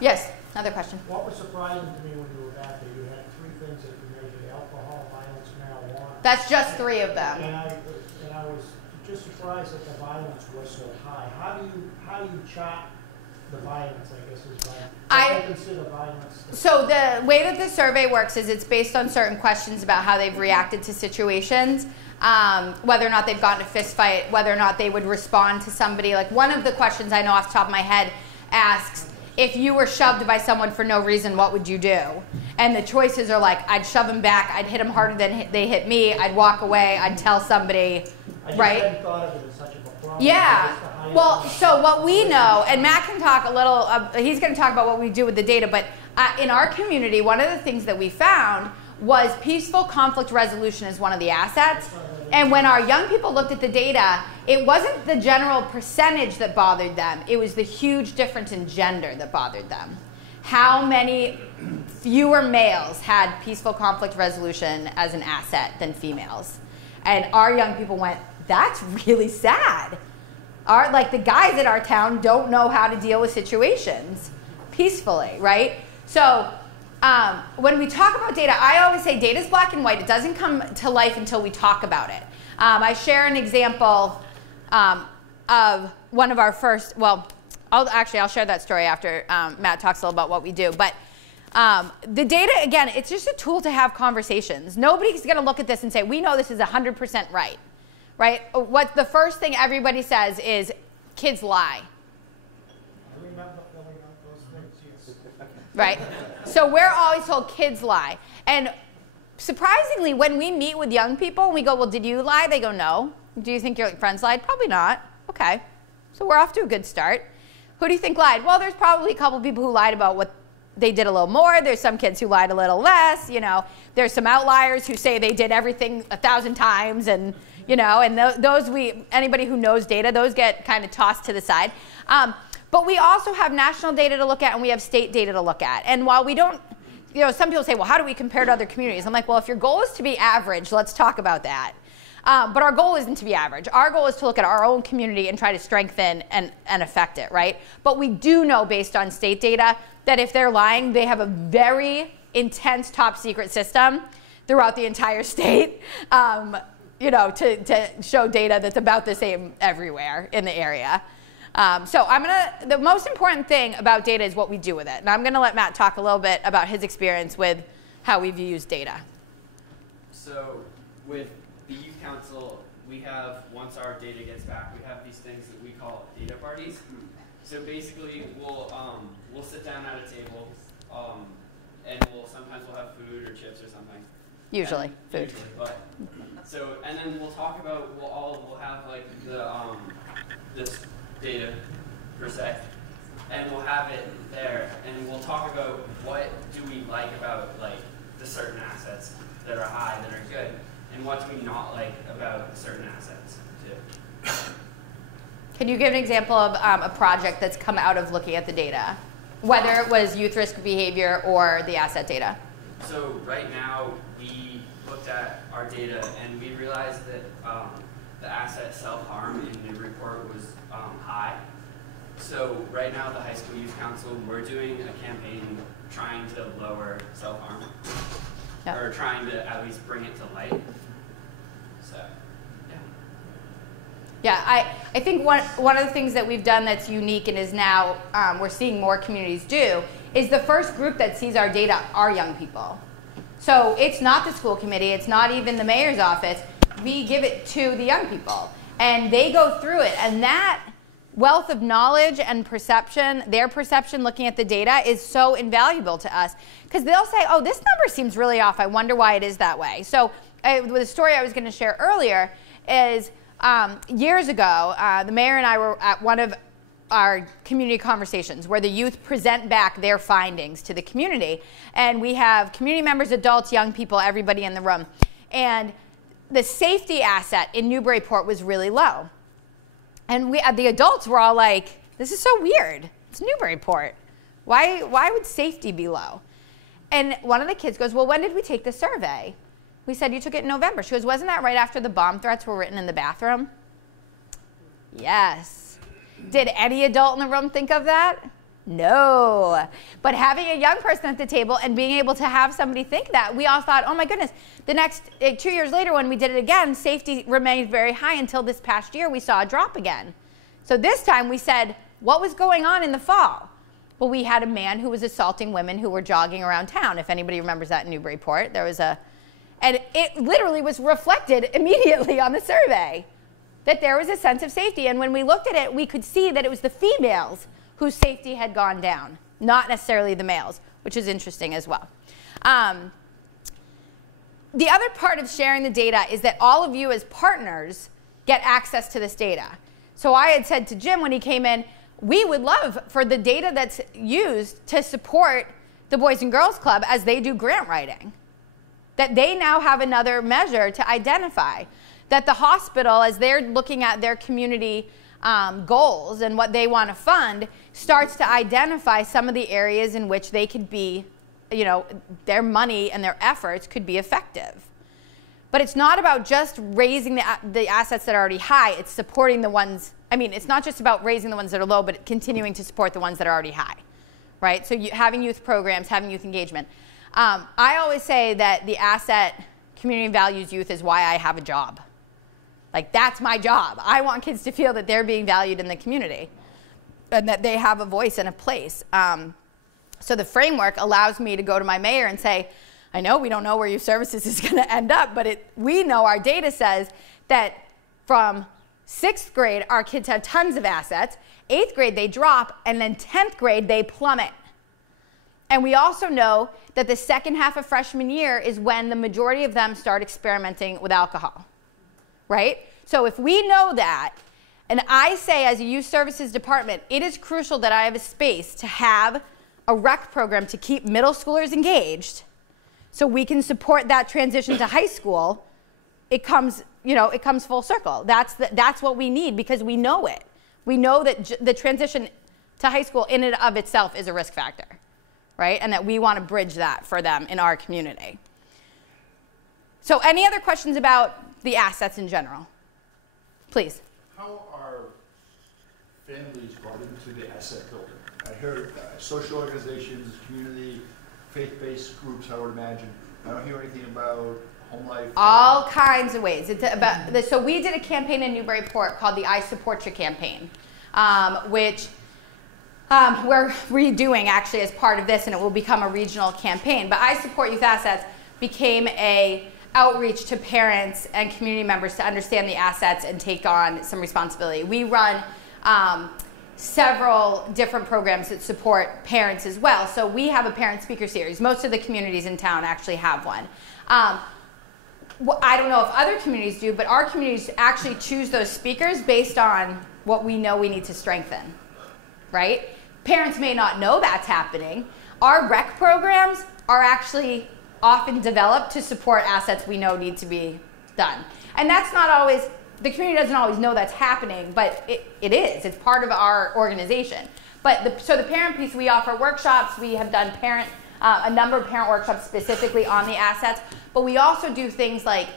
yes, another question. What was surprising to me when you were back there, you had 3 things that you measured: alcohol, violence, marijuana. That's just 3 of them. And I was just surprised that the violence was so high. How do you chart the violence, I guess, is violence? I consider violence. So the way that the survey works is it's based on certain questions about how they've reacted to situations, whether or not they've gotten a fist fight, whether or not they would respond to somebody. Like one of the questions I know off the top of my head asks, if you were shoved by someone for no reason, what would you do? And the choices are like, I'd shove him back, I'd hit him harder than they hit me, I'd walk away, I'd tell somebody, right? I hadn't thought of it as such a problem. Yeah. Well, so what we know, and Matt can talk a little, he's going to talk about what we do with the data, but in our community, one of the things that we found was peaceful conflict resolution is one of the assets. And when our young people looked at the data, it wasn't the general percentage that bothered them. It was the huge difference in gender that bothered them. How many fewer males had peaceful conflict resolution as an asset than females? And our young people went, that's really sad. Like the guys at our town don't know how to deal with situations peacefully, right? So when we talk about data, I always say data is black and white. It doesn't come to life until we talk about it. I share an example of one of our first, well, I'll share that story after Matt talks a little about what we do. But the data, again, it's just a tool to have conversations. Nobody's going to look at this and say, we know this is 100% right. Right? What the first thing everybody says is kids lie. I remember filling out those things, yes. Right? So we're always told kids lie. And surprisingly, when we meet with young people and we go, well, did you lie? They go, no. Do you think your friends lied? Probably not. Okay. So we're off to a good start. Who do you think lied? Well, there's probably a couple people who lied about what they did a little more. There's some kids who lied a little less. You know, there's some outliers who say they did everything 1,000 times and you know, and anybody who knows data, those get kind of tossed to the side. But we also have national data to look at and we have state data to look at. And while we don't, you know, some people say, well, how do we compare to other communities? I'm like, well, if your goal is to be average, let's talk about that. But our goal isn't to be average. Our goal is to look at our own community and try to strengthen and affect it, right? But we do know based on state data that if they're lying, they have a very intense top secret system throughout the entire state. You know, to show data that's about the same everywhere in the area. So the most important thing about data is what we do with it. And I'm going to let Matt talk a little bit about his experience with how we've used data. So with the Youth Council, we have, once our data gets back, we have these things that we call data parties. So basically, we'll sit down at a table, and sometimes we'll have food or chips or something. Usually, food. Usually, but and then we'll talk about we'll have like this data per se, and we'll have it there, and we'll talk about what do we like about like the certain assets that are high, that are good, and what do we not like about certain assets too. Can you give an example of a project that's come out of looking at the data, whether it was youth risk behavior or the asset data? So right now we looked at our data and we realized that the asset self-harm in Newburyport was high. So right now, the High School Youth Council, we're doing a campaign trying to lower self-harm, or trying to at least bring it to light. So, yeah. Yeah, I think one of the things that we've done that's unique and is now we're seeing more communities do is the first group that sees our data are young people. So it's not the school committee, it's not even the mayor's office. We give it to the young people, and they go through it, and that wealth of knowledge and perception, their perception looking at the data is so invaluable to us, because they'll say, oh, this number seems really off. I wonder why it is that way. So the story I was going to share earlier is years ago, the mayor and I were at one of our community conversations where the youth present back their findings to the community. And we have community members, adults, young people, everybody in the room. And the safety asset in Newburyport was really low. And the adults were all like, this is so weird. It's Newburyport. Why would safety be low? And one of the kids goes, well, when did we take the survey? We said, you took it in November. She goes, wasn't that right after the bomb threats were written in the bathroom? Yes. Did any adult in the room think of that? No. But having a young person at the table and being able to have somebody think that, we all thought, oh my goodness. The next 2 years later when we did it again, safety remained very high until this past year we saw a drop again. So this time we said, what was going on in the fall? Well, we had a man who was assaulting women who were jogging around town. If anybody remembers that in Newburyport, there was and it literally was reflected immediately on the survey that there was a sense of safety. And when we looked at it, we could see that it was the females whose safety had gone down, not necessarily the males, which is interesting as well. The other part of sharing the data is that all of you as partners get access to this data. So I had said to Jim when he came in, we would love for the data that's used to support the Boys and Girls Club as they do grant writing. That they now have another measure to identify. That the hospital, as they're looking at their community goals and what they want to fund, starts to identify some of the areas in which they could be, their money and their efforts could be effective. But it's not about just raising the assets that are already high, it's supporting the ones, it's not just about raising the ones that are low, but continuing to support the ones that are already high, right? So having youth programs, having youth engagement. I always say that the asset community values youth is why I have a job. Like, that's my job. I want kids to feel that they're being valued in the community and that they have a voice and a place. So the framework allows me to go to my mayor and say, I know we don't know where your services is going to end up, but we know our data says that from 6th grade, our kids have tons of assets. 8th grade, they drop, and then 10th grade, they plummet. And we also know that the second half of freshman year is when the majority of them start experimenting with alcohol, right? So if we know that, and I say as a youth services department, it is crucial that I have a space to have a rec program to keep middle schoolers engaged so we can support that transition to high school. It comes full circle. That's what we need because we know it. We know that the transition to high school in and of itself is a risk factor, right? And that we want to bridge that for them in our community. So any other questions about the assets in general? Please. How are families brought into the asset building? I heard social organizations, community, faith-based groups, I would imagine. I don't hear anything about home life. All kinds of ways. It's about so we did a campaign in Newburyport called the I Support You campaign, which we're redoing actually as part of this, and it will become a regional campaign. But I Support Youth Assets became a outreach to parents and community members to understand the assets and take on some responsibility. We run several different programs that support parents as well. So we have a parent speaker series. Most of the communities in town actually have one. I don't know if other communities do, but our communities actually choose those speakers based on what we know we need to strengthen, right? Parents may not know that's happening. Our rec programs are actually often developed to support assets we know need to be done. And that's not always, the community doesn't always know that's happening, but it is. It's part of our organization. But so the parent piece, we offer workshops. We have done parent a number of parent workshops specifically on the assets, but we also do things like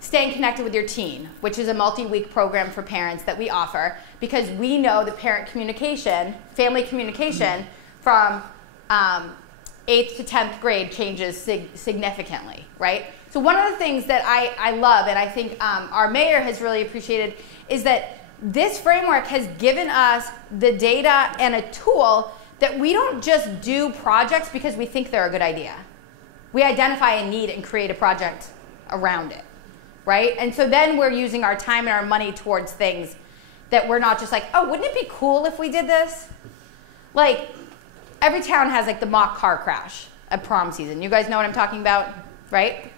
Staying Connected with Your Teen, which is a multi-week program for parents that we offer because we know that parent communication, family communication from 8th to 10th grade changes significantly, right? So one of the things that I love and I think our mayor has really appreciated is that this framework has given us the data and a tool that we don't just do projects because we think they're a good idea. We identify a need and create a project around it, right? And so then we're using our time and our money towards things that we're not just like, oh, wouldn't it be cool if we did this? Like, every town has like the mock car crash at prom season. You guys know what I'm talking about, right?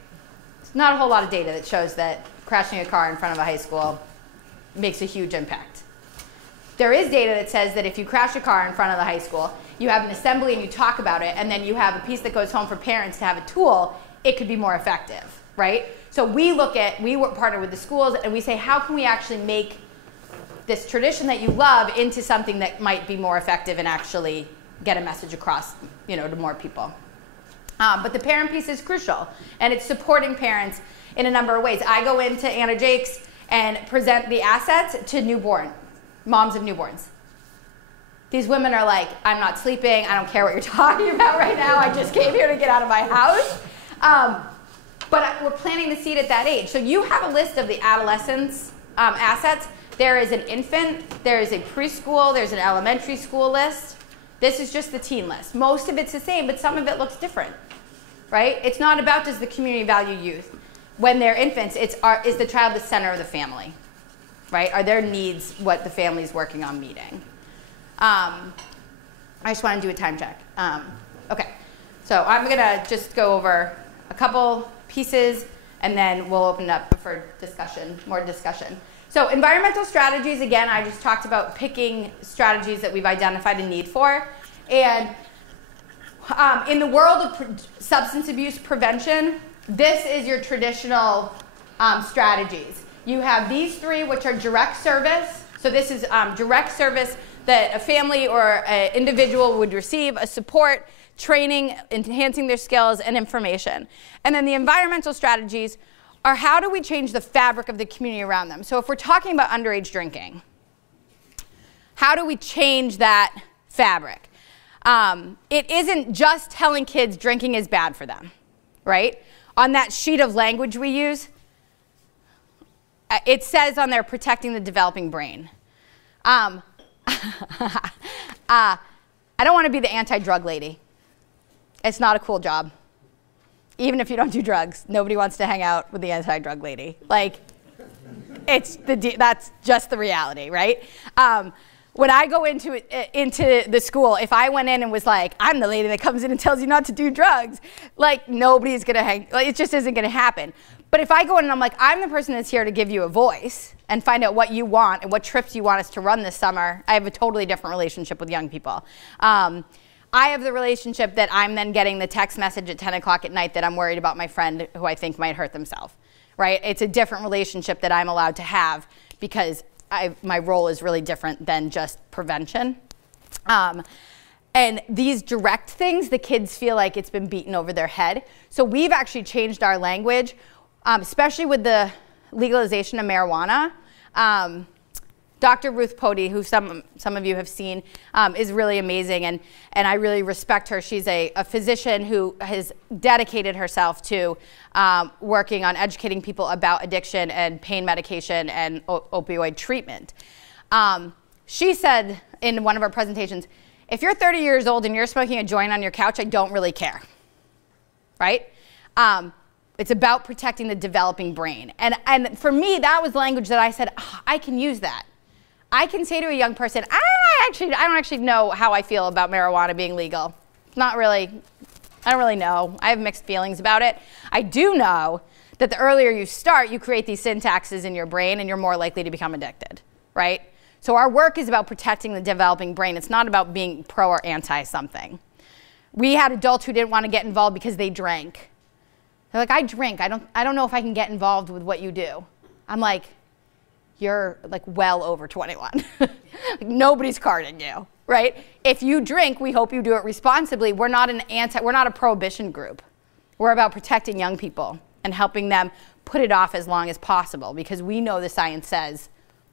It's not a whole lot of data that shows that crashing a car in front of a high school makes a huge impact. There is data that says that if you crash a car in front of the high school, you have an assembly and you talk about it, and then you have a piece that goes home for parents to have a tool, it could be more effective, right? So we partner with the schools and we say, how can we actually make this tradition that you love into something that might be more effective and actually get a message across, to more people. But the parent piece is crucial, and it's supporting parents in a number of ways. I go into Anna Jake's and present the assets to moms of newborns. These women are like, I'm not sleeping, I don't care what you're talking about right now, I just came here to get out of my house. But we're planting the seed at that age. So you have a list of the adolescents' assets. There is an infant, there is a preschool, there's an elementary school list. This is just the teen list. Most of it's the same, but some of it looks different, right? It's not about does the community value youth. When they're infants, is the child the center of the family, right? Are their needs what the family's working on meeting? I just want to do a time check. Okay, so I'm gonna just go over a couple pieces and then we'll open it up for discussion, more discussion. So environmental strategies, again, I just talked about picking strategies that we've identified a need for. And in the world of substance abuse prevention, this is your traditional strategies. You have these three, which are direct service. So this is direct service that a family or an individual would receive, a support, training, enhancing their skills, and information. And then the environmental strategies are how do we change the fabric of the community around them? So if we're talking about underage drinking, how do we change that fabric? It isn't just telling kids drinking is bad for them, right? On that sheet of language we use, it says on there protecting the developing brain. I don't want to be the anti-drug lady. It's not a cool job. Even if you don't do drugs, nobody wants to hang out with the anti-drug lady. Like, that's just the reality, right? When I go into the school, if I went in and was like, I'm the lady that comes in and tells you not to do drugs, like, nobody's going to hang, like, it just isn't going to happen. But if I go in and I'm like, I'm the person that's here to give you a voice and find out what you want and what trips you want us to run this summer, I have a totally different relationship with young people. I have the relationship that I'm then getting the text message at 10 o'clock at night that I'm worried about my friend who I think might hurt themselves, right? It's a different relationship that I'm allowed to have because my role is really different than just prevention. And these direct things, the kids feel like it's been beaten over their head. So we've actually changed our language, especially with the legalization of marijuana. Dr. Ruth Pody, who some of you have seen, is really amazing, and I really respect her. She's a physician who has dedicated herself to working on educating people about addiction and pain medication and opioid treatment. She said in one of her presentations, if you're 30 years old and you're smoking a joint on your couch, I don't really care, right? It's about protecting the developing brain. And for me, that was language that I said, oh, I can use that. I can say to a young person, I don't actually know how I feel about marijuana being legal. Not really. I don't really know. I have mixed feelings about it. I do know that the earlier you start, you create these syntaxes in your brain and you're more likely to become addicted, right? So our work is about protecting the developing brain. It's not about being pro or anti something. We had adults who didn't want to get involved because they drank. They're like, I drink. I don't know if I can get involved with what you do. I'm like, you're like well over 21. Like, nobody's carding you, right? If you drink, we hope you do it responsibly. We're not a prohibition group. We're about protecting young people and helping them put it off as long as possible, because we know the science says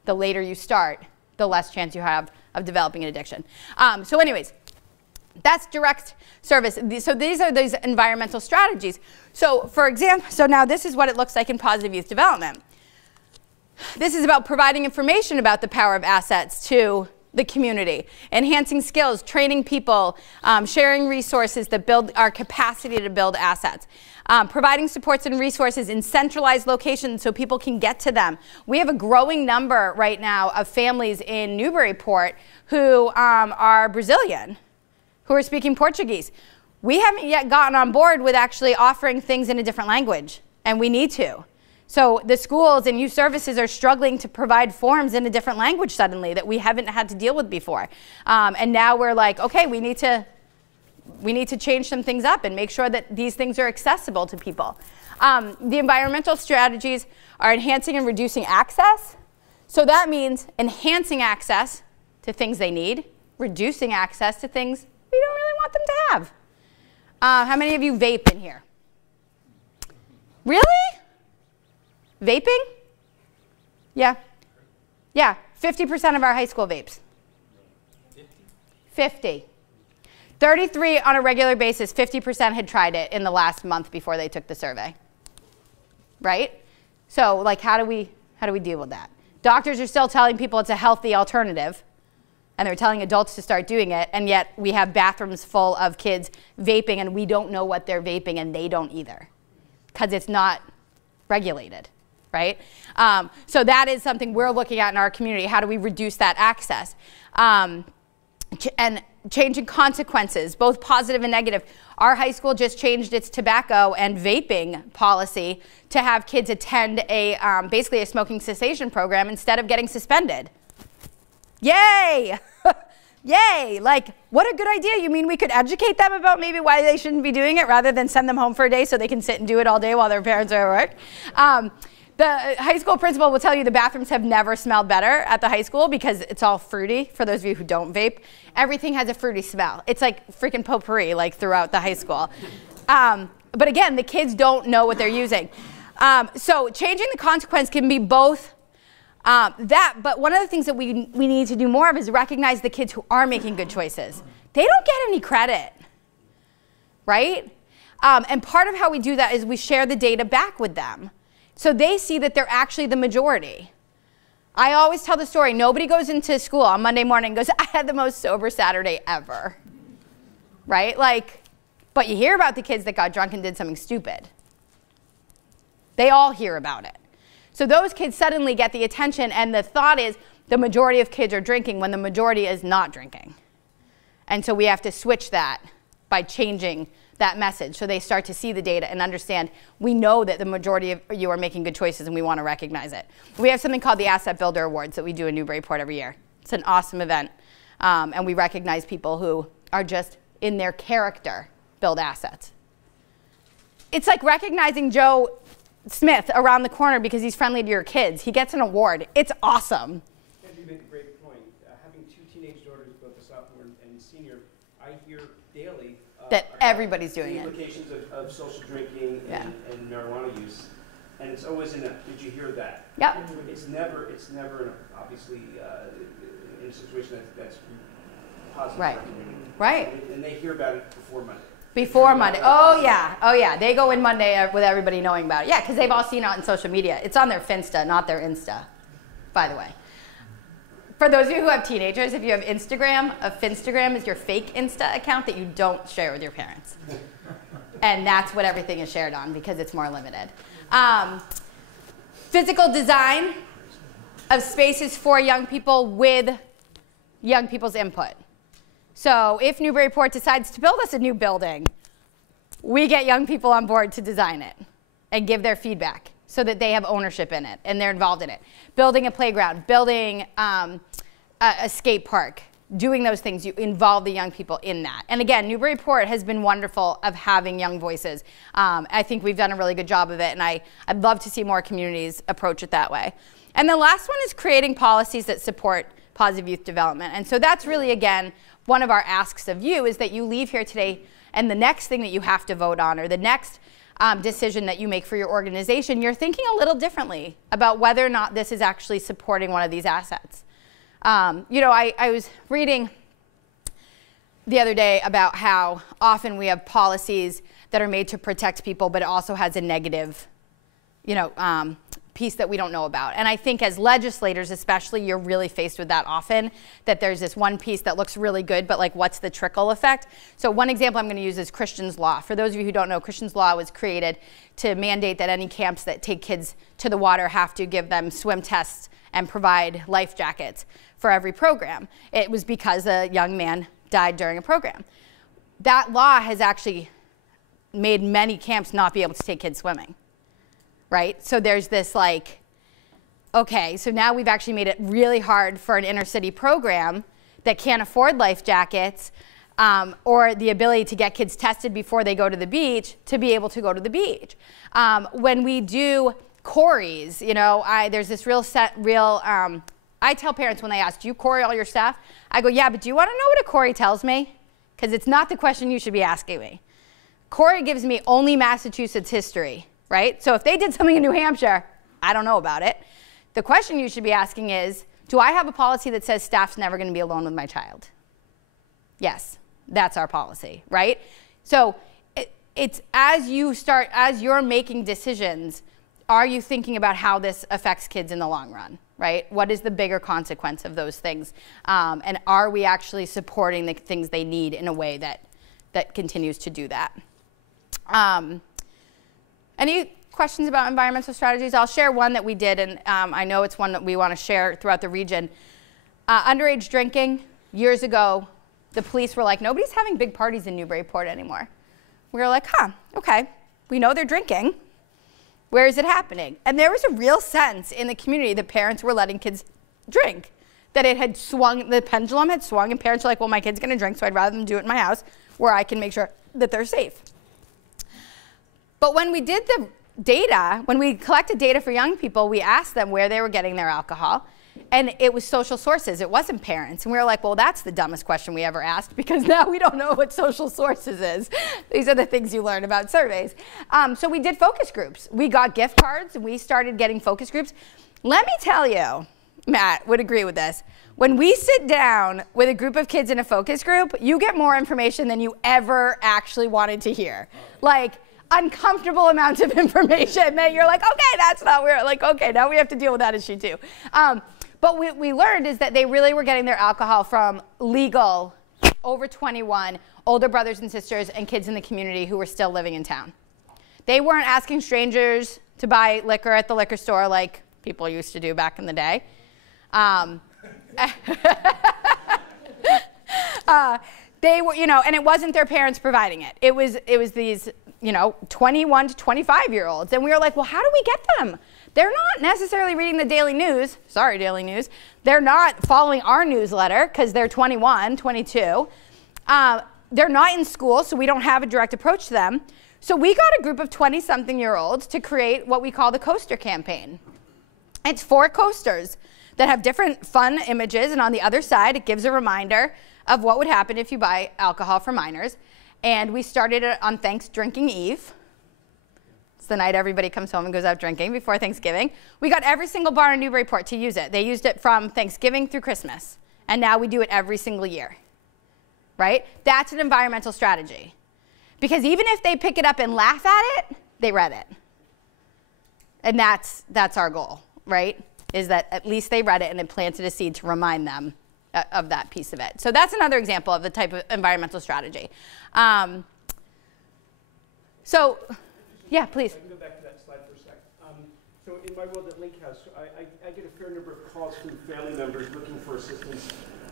the later you start, the less chance you have of developing an addiction. So anyways, that's direct service. So these are those environmental strategies. So for example, so now this is what it looks like in positive youth development. This is about providing information about the power of assets to the community, enhancing skills, training people, sharing resources that build our capacity to build assets, providing supports and resources in centralized locations so people can get to them. We have a growing number right now of families in Newburyport who are Brazilian, who are speaking Portuguese. We haven't yet gotten on board with actually offering things in a different language, and we need to. So the schools and youth services are struggling to provide forms in a different language suddenly that we haven't had to deal with before. And now we're like, okay, we need to change some things up and make sure that these things are accessible to people. The environmental strategies are enhancing and reducing access. So that means enhancing access to things they need, reducing access to things we don't really want them to have. How many of you vape in here? Really? Vaping? Yeah. Yeah, 50% of our high school vapes. 50. 33 on a regular basis, 50% had tried it in the last month before they took the survey. Right? So, like, how do we deal with that? Doctors are still telling people it's a healthy alternative, and they're telling adults to start doing it, and yet we have bathrooms full of kids vaping, and we don't know what they're vaping, and they don't either, because it's not regulated. Right? So that is something we're looking at in our community. How do we reduce that access? And changing consequences, both positive and negative. Our high school just changed its tobacco and vaping policy to have kids attend basically a smoking cessation program instead of getting suspended. Yay! Yay! Like, what a good idea. You mean we could educate them about maybe why they shouldn't be doing it rather than send them home for a day so they can sit and do it all day while their parents are at work? The high school principal will tell you the bathrooms have never smelled better at the high school because it's all fruity. For those of you who don't vape, everything has a fruity smell. It's like freaking potpourri, like throughout the high school. But again, the kids don't know what they're using. So changing the consequence can be both but one of the things that we need to do more of is recognize the kids who are making good choices. They don't get any credit, right? And part of how we do that is we share the data back with them. So they see that they're actually the majority. I always tell the story, nobody goes into school on Monday morning and goes, I had the most sober Saturday ever, right? Like, but you hear about the kids that got drunk and did something stupid. They all hear about it. So those kids suddenly get the attention, and the thought is the majority of kids are drinking when the majority is not drinking. And so we have to switch that by changing that message so they start to see the data and understand we know that the majority of you are making good choices and we want to recognize it. We have something called the Asset Builder Awards that we do in Newburyport every year. It's an awesome event, and we recognize people who are just in their character build assets. It's like recognizing Joe Smith around the corner because he's friendly to your kids. He gets an award. It's awesome. And you make a great point. Having two teenage daughters, both a sophomore and senior, I hear daily that everybody's doing the it. implications of social drinking and marijuana use, and it's always in a, did you hear that? Yep. It's never obviously in a situation that's positive. Right. Right. And they hear about it before Monday. Before Monday. Oh, yeah. Oh, yeah. They go in Monday with everybody knowing about it. Yeah, because they've all seen it on social media. It's on their Finsta, not their Insta, by the way. For those of you who have teenagers, if you have Instagram, a Finstagram is your fake Insta account that you don't share with your parents. And that's what everything is shared on because it's more limited. Physical design of spaces for young people with young people's input. So if Newburyport decides to build us a new building, we get young people on board to design it and give their feedback so that they have ownership in it and they're involved in it. Building a playground, building a skate park, doing those things, you involve the young people in that. And again, Newburyport has been wonderful of having young voices. I think we've done a really good job of it, and I'd love to see more communities approach it that way. And the last one is creating policies that support positive youth development. And so that's really, again, one of our asks of you is that you leave here today and the next thing that you have to vote on or the next decision that you make for your organization, you're thinking a little differently about whether or not this is actually supporting one of these assets. You know, I was reading the other day about how often we have policies that are made to protect people, but it also has a negative, you know, piece that we don't know about. And I think as legislators especially, you're really faced with that often, that there's this one piece that looks really good, but like what's the trickle effect? So one example I'm going to use is Christian's Law. For those of you who don't know, Christian's Law was created to mandate that any camps that take kids to the water have to give them swim tests and provide life jackets for every program. It was because a young man died during a program. That law has actually made many camps not be able to take kids swimming. Right? So there's this like, okay, so now we've actually made it really hard for an inner city program that can't afford life jackets or the ability to get kids tested before they go to the beach to be able to go to the beach. When we do Corys, you know, there's this I tell parents when they ask, do you Cory all your staff? I go, yeah, but do you want to know what a Cory tells me? Because it's not the question you should be asking me. Cory gives me only Massachusetts history. Right? So if they did something in New Hampshire, I don't know about it. The question you should be asking is, do I have a policy that says staff's never going to be alone with my child? Yes, that's our policy, right? So it's as you're making decisions, are you thinking about how this affects kids in the long run, right? What is the bigger consequence of those things? And are we actually supporting the things they need in a way that continues to do that? Any questions about environmental strategies? I'll share one that we did, and I know it's one that we want to share throughout the region. Underage drinking. Years ago, the police were like, nobody's having big parties in Newburyport anymore. We were like, huh, okay. We know they're drinking. Where is it happening? And there was a real sense in the community that parents were letting kids drink, that it had swung, the pendulum had swung, and parents were like, well, my kid's going to drink, so I'd rather them do it in my house where I can make sure that they're safe. But when we did the data, when we collected data for young people, we asked them where they were getting their alcohol, and it was social sources. It wasn't parents. And we were like, well, that's the dumbest question we ever asked, because now we don't know what social sources is. These are the things you learn about surveys. So we did focus groups. We got gift cards, and we started getting focus groups. Let me tell you, Matt would agree with this. When we sit down with a group of kids in a focus group, you get more information than you ever actually wanted to hear. Like, uncomfortable amounts of information that you're like, okay, that's not weird. Like, okay, now we have to deal with that issue too. But what we learned is that they really were getting their alcohol from legal, over 21, older brothers and sisters and kids in the community who were still living in town. They weren't asking strangers to buy liquor at the liquor store like people used to do back in the day. They were, you know, and it wasn't their parents providing it. It was these, you know, 21 to 25-year-olds. And we were like, well, how do we get them? They're not necessarily reading the Daily News. Sorry, Daily News. They're not following our newsletter because they're 21, 22. They're not in school, so we don't have a direct approach to them. So we got a group of 20-something-year-olds to create what we call the Coaster Campaign. It's 4 coasters that have different fun images, and on the other side, it gives a reminder of what would happen if you buy alcohol for minors. And we started it on Thanksgiving Eve. It's the night everybody comes home and goes out drinking before Thanksgiving. We got every single bar in Newburyport to use it. They used it from Thanksgiving through Christmas. And now we do it every single year. Right? That's an environmental strategy. Because even if they pick it up and laugh at it, they read it. And that's our goal, right? Is that at least they read it and it planted a seed to remind them of that piece of it. So that's another example of the type of environmental strategy. So, yeah, please. I can go back to that slide for a sec. So in my world at Link House, I get a fair number of calls from family members looking for assistance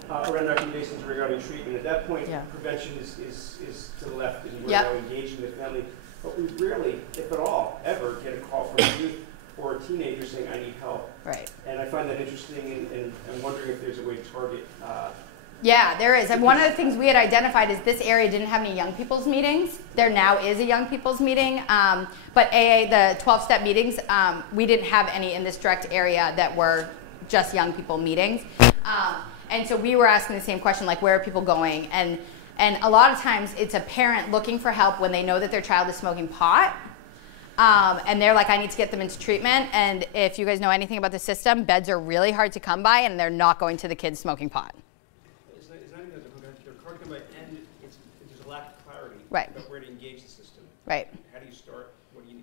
around recommendations regarding treatment. At that point, prevention is to the left, and we're now engaging the family. But we rarely, if at all, ever get a call from a youth or a teenager saying, I need help. Right. And I find that interesting, and I'm wondering if there's a way to target. Yeah, there is. And one of the things we had identified is this area didn't have any young people's meetings. There now is a young people's meeting. But AA, the 12-step meetings, we didn't have any in this direct area that were just young people meetings. And so we were asking the same question, like, where are people going? And a lot of times it's a parent looking for help when they know that their child is smoking pot. And they're like, I need to get them into treatment. And if you guys know anything about the system, beds are really hard to come by, and they're not going to the kids smoking pot. It's not even that they're hard to come by, and there's a lack of clarity Right. about where to engage the system. Right. How do you start?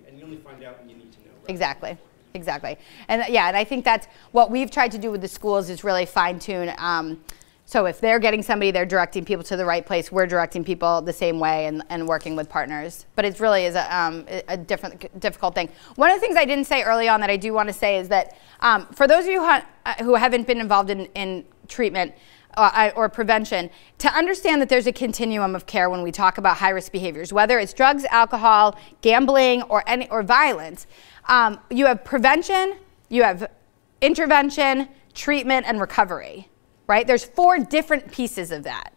And you only find out when you need to know. Right? Exactly. Exactly. And yeah, and I think that's what we've tried to do with the schools is really fine tune. So if they're getting somebody, they're directing people to the right place. We're directing people the same way and working with partners. But it really is a difficult thing. One of the things I didn't say early on that I do want to say is that for those of you who haven't been involved in treatment or prevention, to understand that there's a continuum of care when we talk about high-risk behaviors, whether it's drugs, alcohol, gambling, or violence. You have prevention, you have intervention, treatment, and recovery. Right? There's 4 different pieces of that.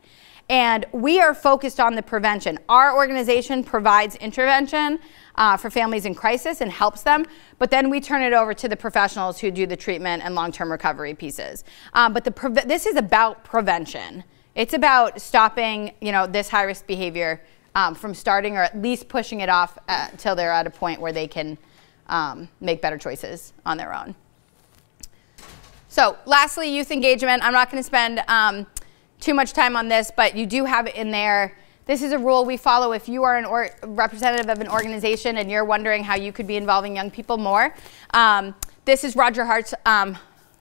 And we are focused on the prevention. Our organization provides intervention for families in crisis and helps them, but then we turn it over to the professionals who do the treatment and long-term recovery pieces. But this is about prevention. It's about stopping, this high-risk behavior from starting, or at least pushing it off till they're at a point where they can make better choices on their own. So lastly, youth engagement. I'm not going to spend too much time on this, but you do have it in there. This is a rule we follow if you are a representative of an organization and you're wondering how you could be involving young people more. This is Roger Hart's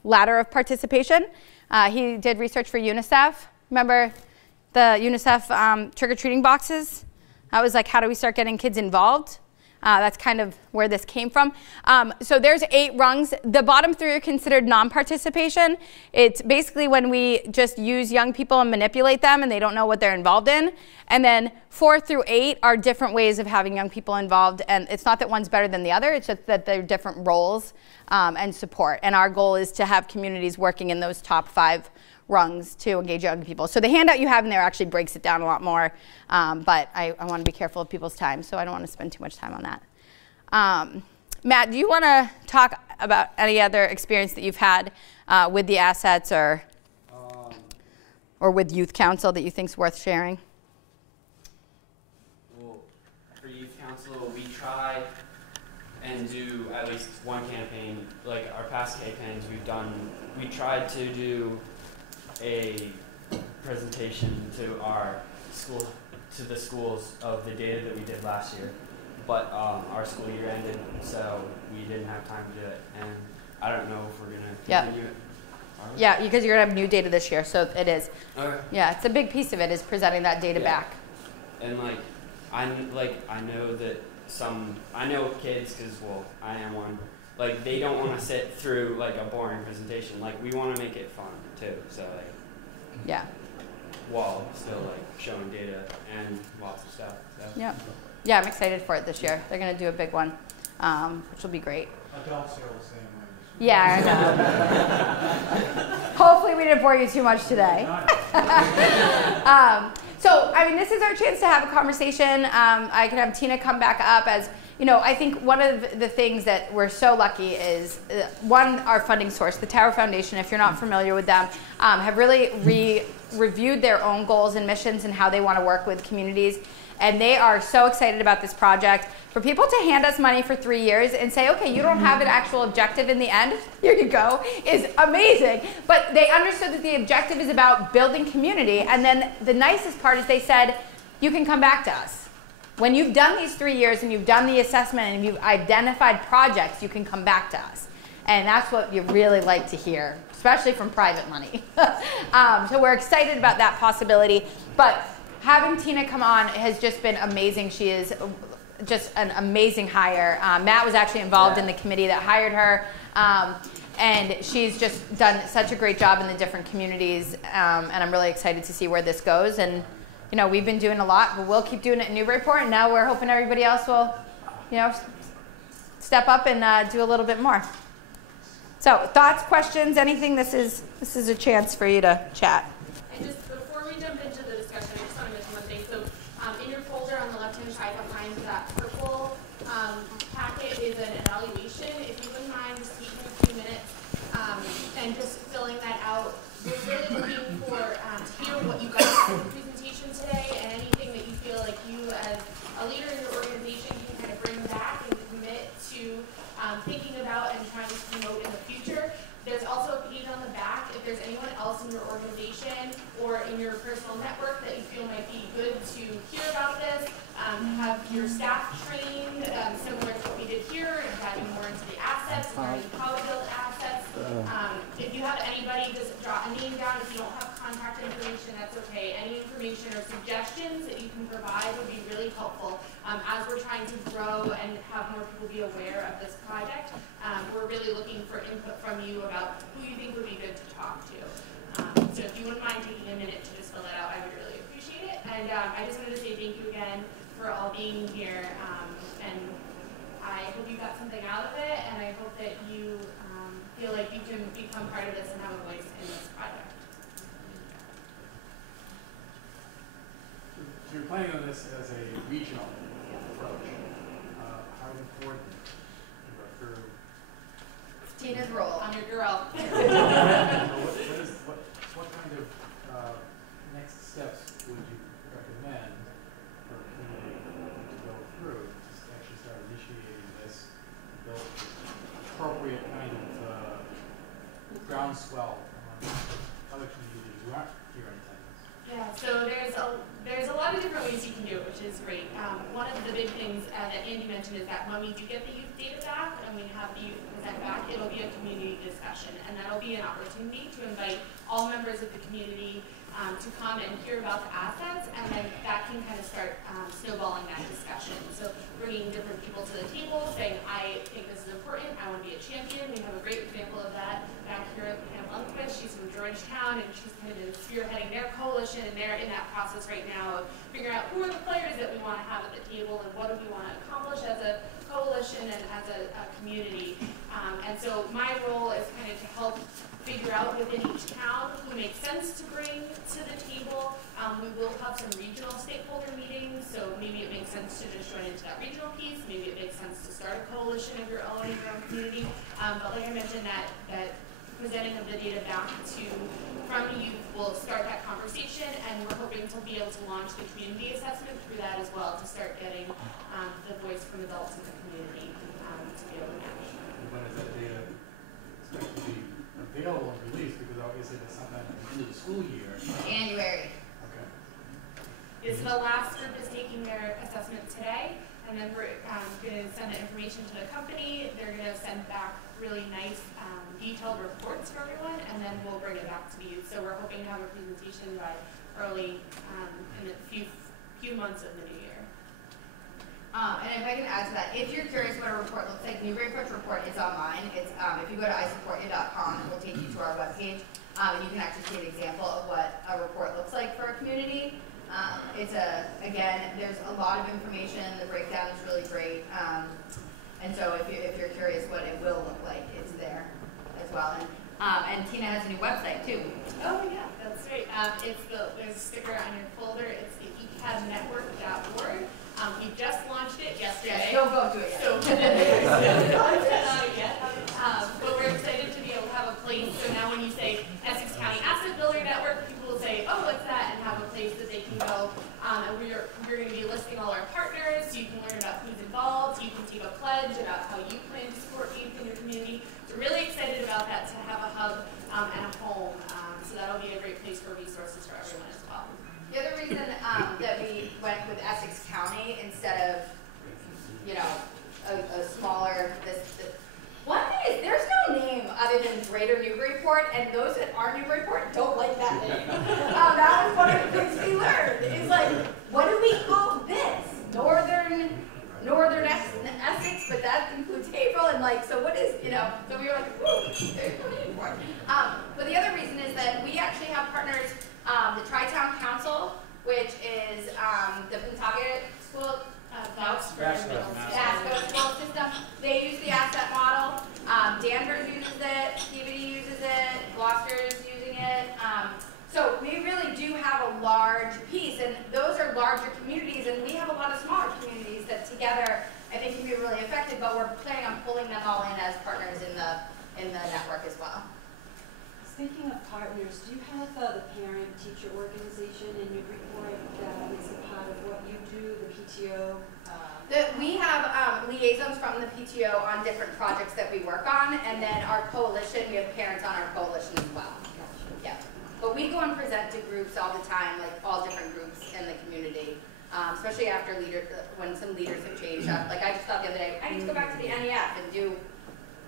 ladder of participation. He did research for UNICEF. Remember the UNICEF trick-or-treating boxes? That was like, how do we start getting kids involved? That's kind of where this came from. So there's 8 rungs. The bottom 3 are considered non-participation. It's basically when we just use young people and manipulate them and they don't know what they're involved in. And then 4 through 8 are different ways of having young people involved. And it's not that one's better than the other. It's just that they're different roles and support. And our goal is to have communities working in those top 5 rungs to engage young people. So the handout you have in there actually breaks it down a lot more, but I want to be careful of people's time, so I don't want to spend too much time on that. Matt, do you want to talk about any other experience that you've had with the assets or with Youth Council that you think is worth sharing? Well, for Youth Council, we try and do at least one campaign. Like our past campaigns we tried to do a presentation to the schools of the data that we did last year, but our school year ended, so we didn't have time to do it, and I don't know if we're gonna continue it. Yeah, because you're gonna have new data this year, so it is. Okay. Yeah, it's a big piece of it is presenting that data back. And I know kids, because I am one. Like they don't want to sit through like a boring presentation. Like we want to make it fun too. So yeah. While still showing data and lots of stuff. So. Yeah. Yeah, I'm excited for it this year. They're gonna do a big one, which will be great. Adults feel the same way. Yeah, I know. Hopefully we didn't bore you too much today. So, this is our chance to have a conversation. I can have Tina come back up as, I think one of the things that we're so lucky is, one, our funding source, the Tower Foundation, if you're not familiar with them, have really reviewed their own goals and missions and how they want to work with communities. And they are so excited about this project. For people to hand us money for 3 years and say, okay, you don't have an actual objective in the end, here you go, is amazing. But they understood that the objective is about building community. And then the nicest part is they said, you can come back to us. When you've done these 3 years and you've done the assessment and you've identified projects, you can come back to us. And that's what you really like to hear, especially from private money. So we're excited about that possibility. But having Tina come on has just been amazing. She is just an amazing hire. Matt was actually involved in the committee that hired her. And she's just done such a great job in the different communities. And I'm really excited to see where this goes. And, we've been doing a lot, but we'll keep doing it in Newburyport. And now we're hoping everybody else will, step up and do a little bit more. So thoughts, questions, anything? This is a chance for you to chat. And just before we jump into the discussion, I just want to mention one thing. So in your folder on the left-hand side behind that purple packet is an evaluation. If you wouldn't mind just taking a few minutes and just filling that out. We're really looking personal network that you feel might be good to hear about this. Have your staff trained, similar to what we did here, and diving more into the assets, learning how to build assets. If you have anybody, just jot a name down. If you don't have contact information, that's okay. Any information or suggestions that you can provide would be really helpful. As we're trying to grow and have more people be aware of this project, we're really looking for input from you about who you think would be good to talk to. So if you wouldn't mind taking a minute to just fill that out, I would really appreciate it. And I just wanted to say thank you again for all being here. And I hope you got something out of it, and I hope that you feel like you can become part of this and have a voice in this project. So you're planning on this as a regional approach. How important for Tina's role. I'm your girl. What kind of next steps would you recommend for a community to go through to actually start initiating this, build appropriate kind of groundswell among other communities who aren't here in attendance? Yeah, so there's a lot of different ways you can do it, which is great. One of the big things that Andy mentioned is that when we do get the youth data back and we have the youth present back, it'll be a community discussion, and that'll be an opportunity to invite all members of the community to come and hear about the assets, and then that can kind of start snowballing that discussion. So bringing different people to the table, saying, I think this is important, I want to be a champion. We have a great example of that back here at Pam Lundquist. She's from Georgetown, and she's kind of spearheading their coalition, and they're in that process right now of figuring out who are the players that we want to have at the table, and what do we want to accomplish as a coalition and as a community. And so my role is kind of to help figure out within each town who makes sense to bring to the table. We will have some regional stakeholder meetings, so maybe it makes sense to just join into that regional piece. Maybe it makes sense to start a coalition of your own in your own community. But like I mentioned, that presenting of the data back from youth will start that conversation, and we're hoping to be able to launch the community assessment through that as well, to start getting the voice from adults in the community to be able to match. When is that data expected to be available and released? Because obviously that's sometime at the end of the school year. January. Okay. Yes, the last group is taking their assessment today, and then we're going to send the information to the company. They're going to send back really nice detailed reports for everyone, and then we'll bring it back to the youth. So we're hoping to have a presentation by early in a few months of the new year. And if I can add to that, if you're curious what a report looks like, Newburyport's report is online. It's if you go to isupportyou.com, it will take you to our webpage, and you can actually see an example of what a report looks like for a community. It's again, there's a lot of information. The breakdown is really great, and so if you're curious what it will look like, it's there as well. And Tina has a new website too. Oh yeah, that's right. There's a sticker on your folder. It's the ecadnetwork.org. We just launched it yesterday. Yes, don't go to it yet. So, but we're excited to be able to have a place. So now when you say Essex County Asset Builder Network, people will say, oh, what's that? And have a place that they can go. And we're going to be listing all our partners, so you can learn about who's involved. You can take a pledge about how you plan to support youth in your community. So really excited about that, to have a hub and a home. So that'll be a great place for resources for everyone as well. The other reason that we went with Essex County instead of, a smaller, one thing is there's no name other than Greater Newburyport, and those that are Newburyport don't like that name. That was one of the things we learned. It's like, what do we call this? Northern Essex, but that includes Haverhill, and so what is, so we were like, whoa, there's no name for it. But the other reason is that we actually have partners, the Tri-Town Council, which is the Pentucket School, Vasco School System. They use the asset model. Danvers uses it, Peabody uses it, Gloucester's using it. So we really do have a large piece, and those are larger communities, and we have a lot of smaller communities that together I think can be really effective, but we're planning on pulling them all in as partners in the network as well. Speaking of partners, do you have the parent-teacher organization in Newburyport that is a part of what you do, the PTO? We have liaisons from the PTO on different projects that we work on, and then our coalition, we have parents on our coalition as well. Yeah. But we go and present to groups all the time, like all different groups in the community, especially after when some leaders have changed up. Like I just thought the other day, I need to go back to the NEF and do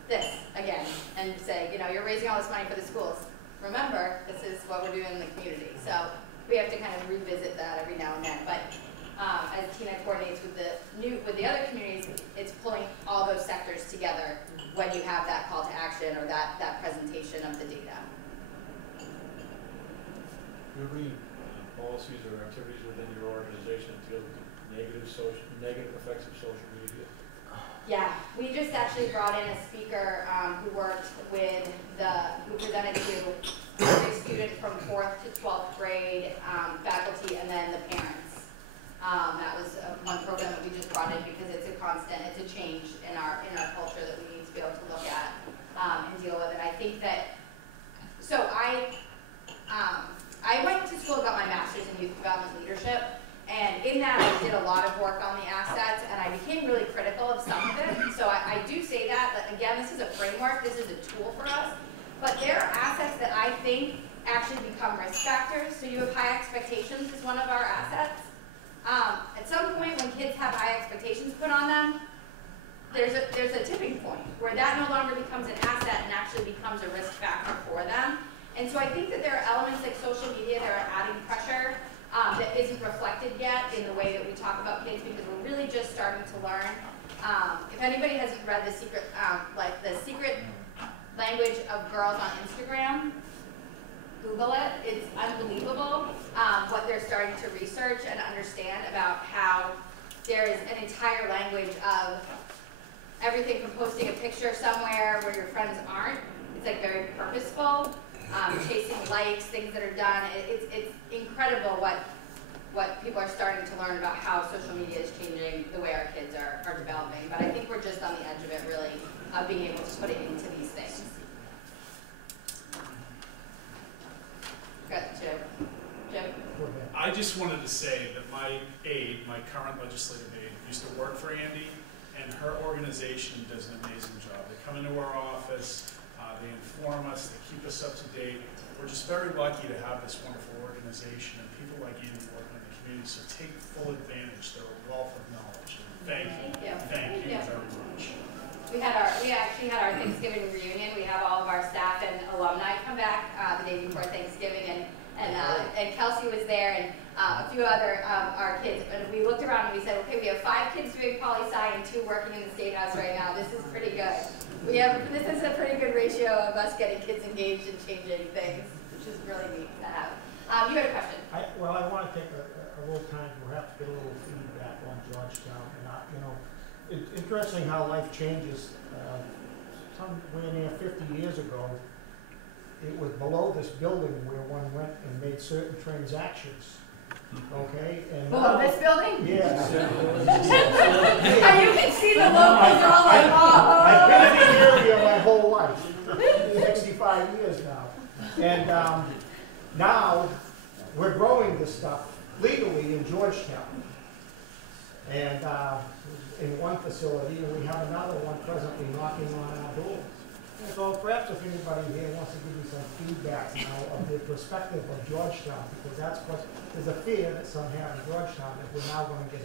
this again and say, you know, you're raising all this money for the schools. Remember, this is what we're doing in the community. So we have to kind of revisit that every now and then. But as Tina coordinates with the other communities, it's pulling all those sectors together when you have that call to action or that presentation of the data. Do you have any policies or activities within your organization that deal with negative effects of social media? Yeah, we just actually brought in a speaker who presented to every student from 4th to 12th grade, faculty, and then the parents. That was one program that we just brought in because it's a change in our culture that we need to be able to look at and deal with. And I think that, so I went to school, got my master's in youth development leadership. And in that, I did a lot of work on the assets, and I became really critical of some of it. So I do say that, but again, this is a framework, this is a tool for us. But there are assets that I think actually become risk factors. So you have high expectations is one of our assets. At some point, when kids have high expectations put on them, there's a tipping point where that no longer becomes an asset and actually becomes a risk factor for them. And so I think that there are elements like social media that are adding pressure that isn't reflected yet in the way that we talk about kids because we're really just starting to learn. If anybody hasn't read The Secret, the Secret Language of Girls on Instagram, Google it. It's unbelievable what they're starting to research and understand about how there is an entire language of everything from posting a picture somewhere where your friends aren't. It's like very purposeful. Chasing likes, things that are done. It's incredible what people are starting to learn about how social media is changing the way our kids are developing. But I think we're just on the edge of it, really, of being able to put it into these things. Good, Jim. I just wanted to say that my current legislative aide, used to work for Andy, and her organization does an amazing job. They come into our office. They inform us, they keep us up to date. We're just very lucky to have this wonderful organization and people like Andy working in the community, so take full advantage. They're a wealth of knowledge. And thank you very much. We actually had our Thanksgiving reunion. We have all of our staff and alumni come back the day before Thanksgiving, and Kelsey was there, and a few other our kids. And we looked around and we said, okay, we have 5 kids doing poli-sci and 2 working in the State House right now. This is pretty good. This is a pretty good ratio of us getting kids engaged in changing things, which is really neat to have. You had a question. I want to take a little time, perhaps get a little feedback on Georgetown. And it's interesting how life changes. Somewhere near 50 years ago, it was below this building where one went and made certain transactions. Okay, and below this building? Yeah. And you can see the logos all like, oh. I've been in the area my whole life, 65 years now. And now we're growing this stuff legally in Georgetown. And in one facility, and we have another one presently knocking on our door. And so perhaps if anybody here wants to give me some feedback of the perspective of Georgetown, because that's what there's a fear that some have in Georgetown that we're now going to get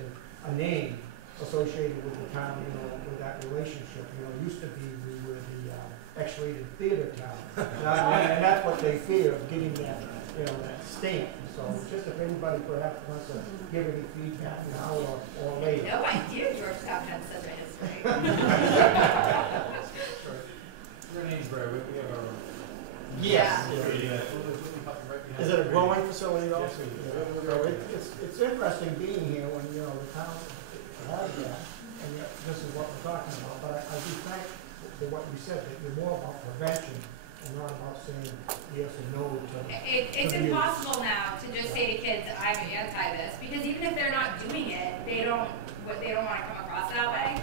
a name associated with the town, with that relationship. It used to be we were the X-rated theater town, and that's what they fear, getting that, that stamp. So just if anybody perhaps wants to give any feedback now or later. No idea Georgetown had such a history. We're in Amesbury, we have our... Yes. Is it a growing facility also? It's interesting being here when, the town has that, and yet this is what we're talking about. But I do thank for what you said, that you're more about prevention and not about saying yes or no to It's impossible now to just say to kids, I'm anti this, because even if they're not doing it, they don't want to come across that way.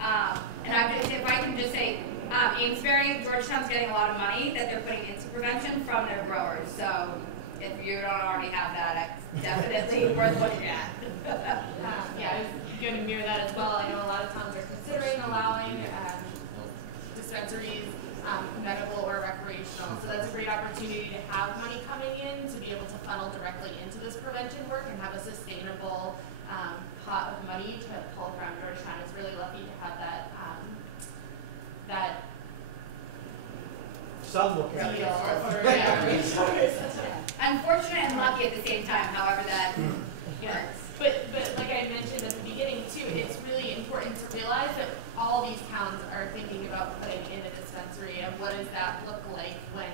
And if I can just say, Amesbury, Georgetown's getting a lot of money that they're putting into prevention from their growers. So if you don't already have that, it's definitely worth looking at. Yeah, I was going to mirror that as well. I know a lot of towns are considering allowing dispensaries medical or recreational. So that's a great opportunity to have money coming in to be able to funnel directly into this prevention work and have a sustainable pot of money to pull from. Georgetown is really lucky to have that Some look at it. Unfortunate and lucky at the same time, however that works. But like I mentioned at the beginning too, it's really important to realize that all these towns are thinking about putting in a dispensary, and what does that look like when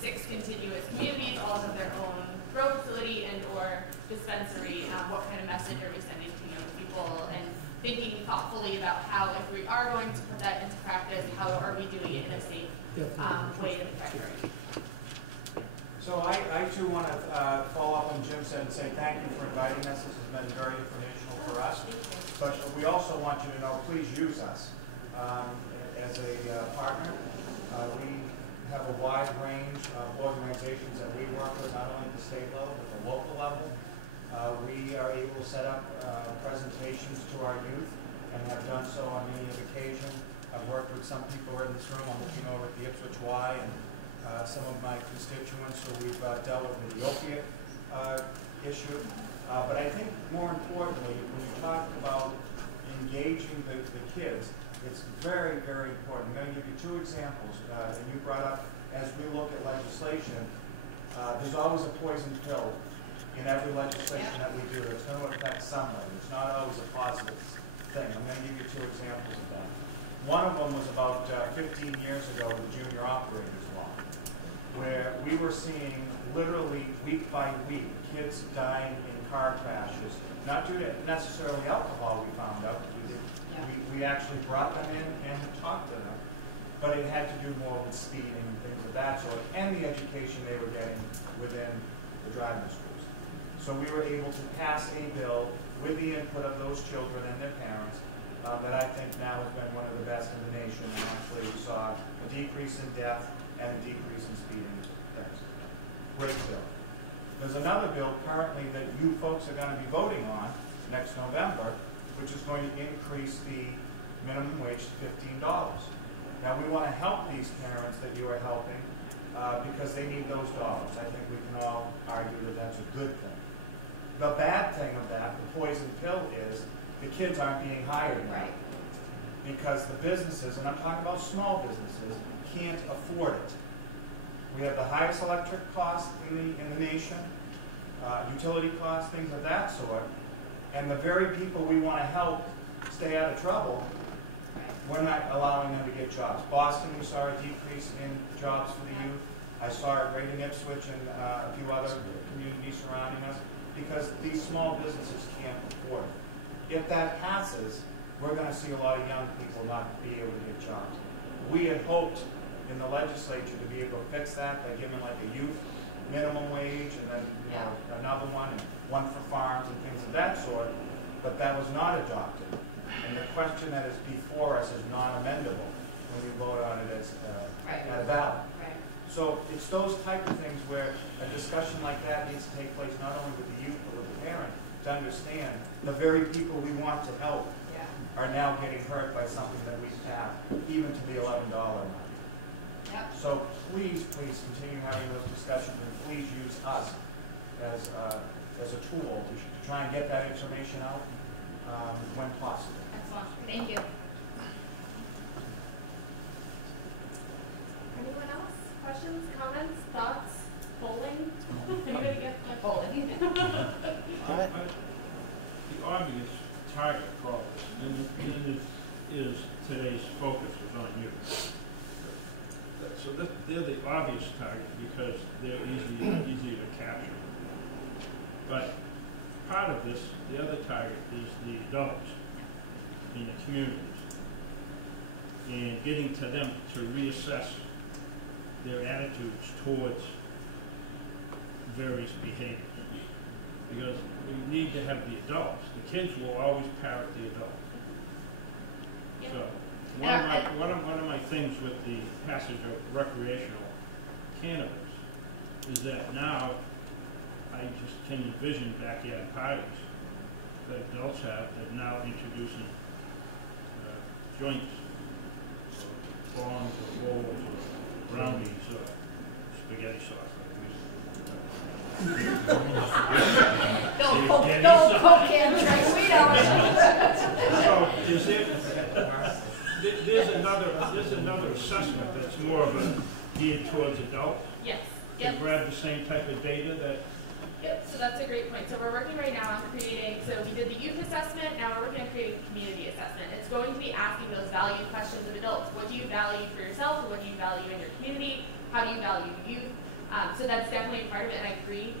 6 contiguous communities all have their own grow facility and or dispensary. What kind of message are we sending to young people, and thinking thoughtfully about how, if we are going to put that into practice, how are we doing it in a safe way to protect our youth. So I too want to follow up on Jim said and say thank you for inviting us. This has been very informational for us. But we also want you to know, please use us as a partner. We have a wide range of organizations that we work with, not only at the state level, but the local level. We are able to set up presentations to our youth and have done so on many occasions. I've worked with some people in this room. I'm looking over at the Ipswich Y and some of my constituents who we've dealt with the opiate issue. But I think more importantly, when you talk about engaging the kids, it's very, very important. I'm going to give you 2 examples. And you brought up, as we look at legislation, there's always a poison pill in every legislation that we do. It's going to affect somebody. It's not always a positive thing. I'm going to give you 2 examples of that. One of them was about 15 years ago, the Junior Operators Law, where we were seeing literally week by week kids dying in car crashes, not due to necessarily alcohol, we found out. We actually brought them in and talked to them. But it had to do more with speeding and things of that sort, and the education they were getting within the driving schools. So we were able to pass a bill with the input of those children and their parents that I think now has been one of the best in the nation, and actually we saw a decrease in death and a decrease in speeding things. Great bill. There's another bill currently that you folks are going to be voting on next November, which is going to increase the minimum wage to $15. Now we want to help these parents that you are helping because they need those dollars. I think we can all argue that that's a good thing. The bad thing of that, the poison pill, is the kids aren't being hired now. Because the businesses, and I'm talking about small businesses, can't afford it. We have the highest electric cost in the nation, utility costs, things of that sort, and the very people we want to help stay out of trouble, we're not allowing them to get jobs. Boston, we saw a decrease in jobs for the youth. I saw it right in Ipswich and a few other communities surrounding us, because these small businesses can't afford it. If that passes, we're going to see a lot of young people not be able to get jobs. We had hoped in the legislature to be able to fix that by giving like a youth minimum wage and then another one, and one for farms and things of that sort, but that was not adopted. And the question that is before us is non-amendable when we vote on it as a ballot. So it's those type of things where a discussion like that needs to take place not only with the youth but with the parent, to understand the very people we want to help are now getting hurt by something that we've passed, even to the $11 amount. So please, please continue having those discussions, and please use us as a tool to try and get that information out when possible. Excellent. Thank you. Anyone else? Questions, comments, thoughts? Polling? Anybody get like polling? The obvious target for all this, and is today's focus is on you. So they're the obvious target because they're easy to capture. But part of this, the other target is the adults in the communities, and getting to them to reassess their attitudes towards various behaviors. Because we need to have the adults. The kids will always parrot the adults. So one of my things with the passage of recreational cannabis is that now I just can envision backyard parties that adults have that now introducing joints, forms or bowls or brownies or spaghetti sauce. Don't cook and drink, we know it. So is it, there's another assessment that's more of a geared towards adults? Yes. To grab the same type of data that. Yep, so that's a great point. So we're working right now on creating, so we did the youth assessment, now we're working on creating a community assessment. It's going to be asking those value questions of adults. What do you value for yourself, or what do you value in your community? How do you value youth? So that's definitely a part of it, and I agree.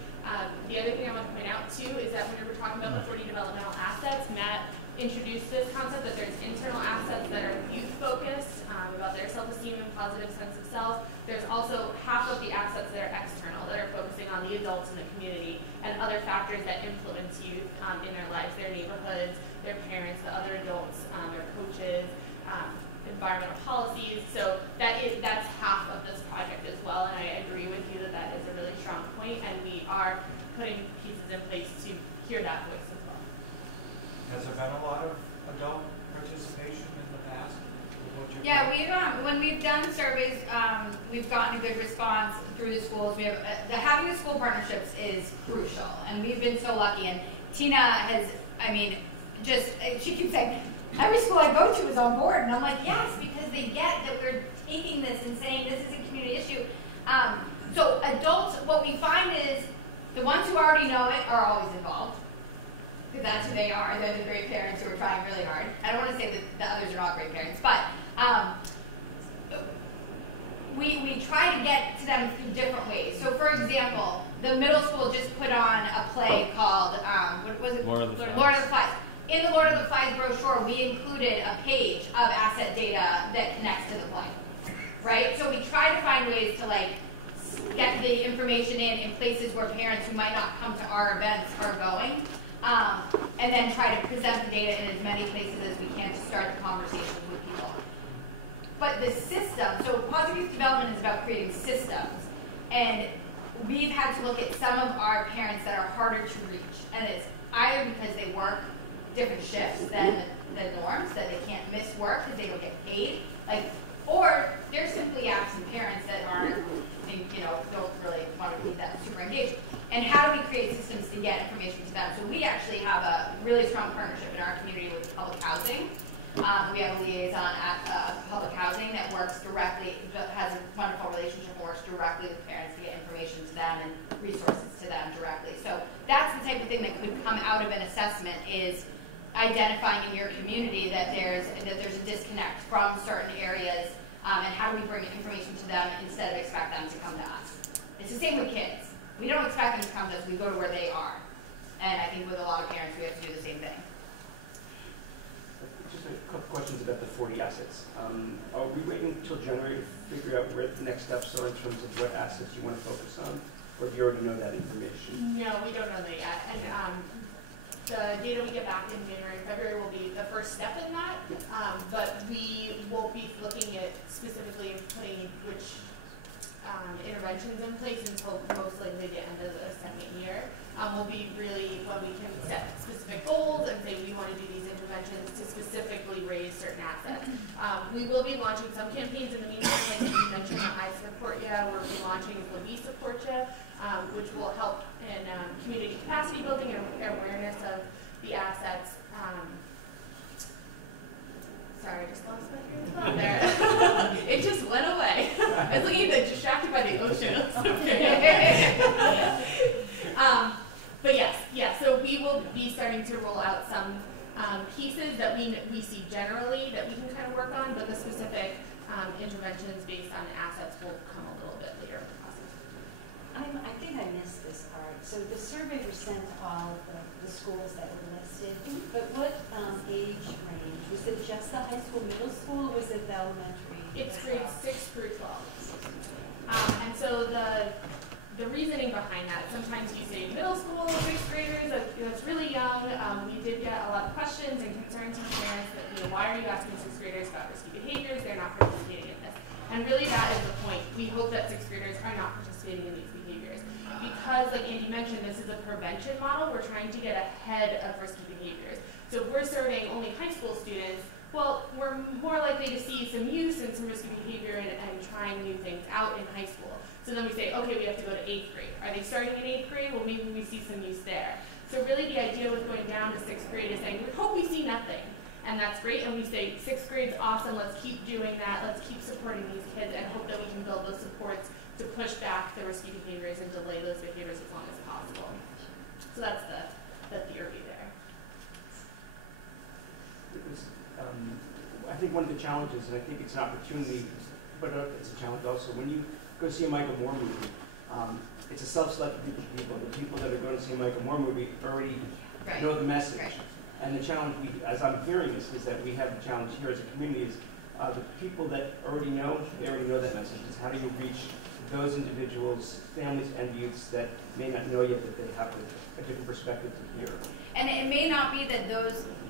The other thing I want to point out too is that when we were talking about the 40 developmental assets, Matt introduced this concept that there's internal assets that are youth focused, about their self-esteem and positive sense of self. There's also half of the assets that are external, that are focusing on the adults in the community and other factors that influence youth in their lives, their neighborhoods, their parents, the other adults, their coaches, environmental policies. So that's half of this project as well, and I agree with you that that is a really strong point, and we are putting pieces in place to hear that voice as well. Has there been a lot of adult participation in the past? Yeah, when we've done surveys, we've gotten a good response through the schools. We have having the school partnerships is crucial, and we've been so lucky. And Tina has, I mean, she keeps saying every school I go to is on board, and I'm like, yes, because they get that we're taking this and saying this is a community issue. So adults, what we find is the ones who already know it are always involved. Because that's who they are. They're the great parents who are trying really hard. I don't want to say that the others are not great parents, but we try to get to them through different ways. So, for example, the middle school just put on a play called, what was it? Lord of the Flies. Lord of the Flies. In the Lord of the Flies brochure, we included a page of asset data that connects to the play, right? So we try to find ways to get the information in places where parents who might not come to our events are going. And then try to present the data in as many places as we can to start the conversations with people. But the system, so positive youth development is about creating systems, and we've had to look at some of our parents that are harder to reach, and it's either because they work different shifts than the norms, that they can't miss work because they don't get paid, or they're simply absent parents that aren't, don't really want to be that super engaged. And how do we create systems to get information to them? So we actually have a really strong partnership in our community with public housing. We have a liaison at public housing that works directly, has a wonderful relationship and works directly with parents to get information to them and resources to them directly. So that's the type of thing that could come out of an assessment, is identifying in your community that there's a disconnect from certain areas, and how do we bring information to them instead of expect them to come to us. It's the same with kids. We don't expect them to come to us, we go to where they are. And I think with a lot of parents, we have to do the same thing. Just a couple questions about the 40 assets. Are we waiting until January to figure out where the next steps are in terms of what assets you want to focus on? Or do you already know that information? No, we don't know that yet. And the data we get back in January, February will be the first step in that. But we won't be looking at specifically putting which interventions in place until most likely the end of the second year. Will be really when we can set specific goals and say we want to do these interventions to specifically raise certain assets. We will be launching some campaigns in the meantime, like you mentioned, the I Support Ya, we're launching the We Support Ya, which will help in community capacity building and awareness of the assets. Sorry, I just lost my train of thought there. It just went away. I was looking at distracted by the ocean. But yes, so we will be starting to roll out some pieces that we see generally that we can kind of work on, but the specific interventions based on assets will come a little bit later in the process. I think I missed this part. So the survey was sent to all of the schools that were listed, but what age range? Was it just the high school, middle school, or was it the elementary? It's grades 6 through 12. And so the reasoning behind that, sometimes you say middle school, 6th graders, that's really young. We did get a lot of questions and concerns from parents that, why are you asking 6th graders about risky behaviors? They're not participating in this. And really that is the point. We hope that 6th graders are not participating in these behaviors. Because, like Andy mentioned, this is a prevention model. We're trying to get ahead of risky behaviors. So if we're serving only high school students, well, we're more likely to see some use and some risky behavior and trying new things out in high school. So then we say, okay, we have to go to 8th grade. Are they starting in 8th grade? Well, maybe we see some use there. So really the idea with going down to 6th grade is saying, we hope we see nothing. And that's great, and we say 6th grade's awesome, let's keep doing that, let's keep supporting these kids and hope that we can build those supports to push back the risky behaviors and delay those behaviors as long as possible. So that's the theory there. It was, I think one of the challenges, and I think it's an opportunity, but it's a challenge also, when you go see a Michael Moore movie, it's a self-selected group of people. The people that are going to see a Michael Moore movie already know the message. Right. And the challenge, as I'm hearing this, is that we have the challenge here as a community is the people that already know, they already know that message. Is how do you reach those individuals, families, and youths that may not know yet that they have a different perspective to hear. And it may not be that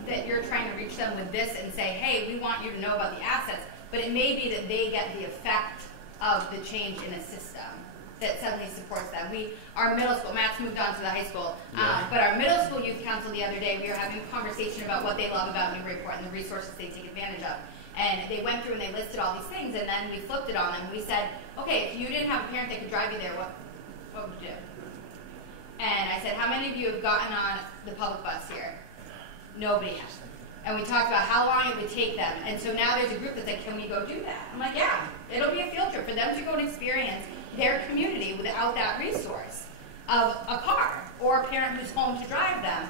that you're trying to reach them with this and say, hey, we want you to know about the assets, but it may be that they get the effect of the change in a system that suddenly supports them. Our middle school, Matt's moved on to the high school, but our middle school youth council the other day, we were having a conversation about what they love about Newburyport and the resources they take advantage of. And they went through and they listed all these things, and then we flipped it on them. We said, okay, if you didn't have a parent that could drive you there, what would you do? And I said, how many of you have gotten on the public bus here? Nobody has. And we talked about how long it would take them. And so now there's a group that's like, can we go do that? I'm like, yeah, it'll be a field trip for them to go and experience their community without that resource of a car or a parent who's home to drive them.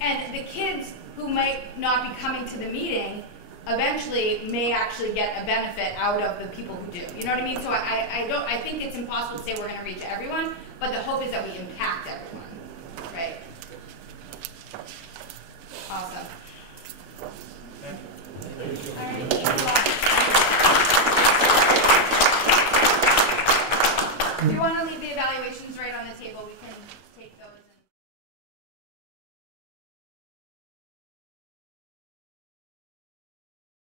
And the kids who might not be coming to the meeting eventually may actually get a benefit out of the people who do. You know what I mean? So I think it's impossible to say we're going to reach everyone, but the hope is that we impact everyone.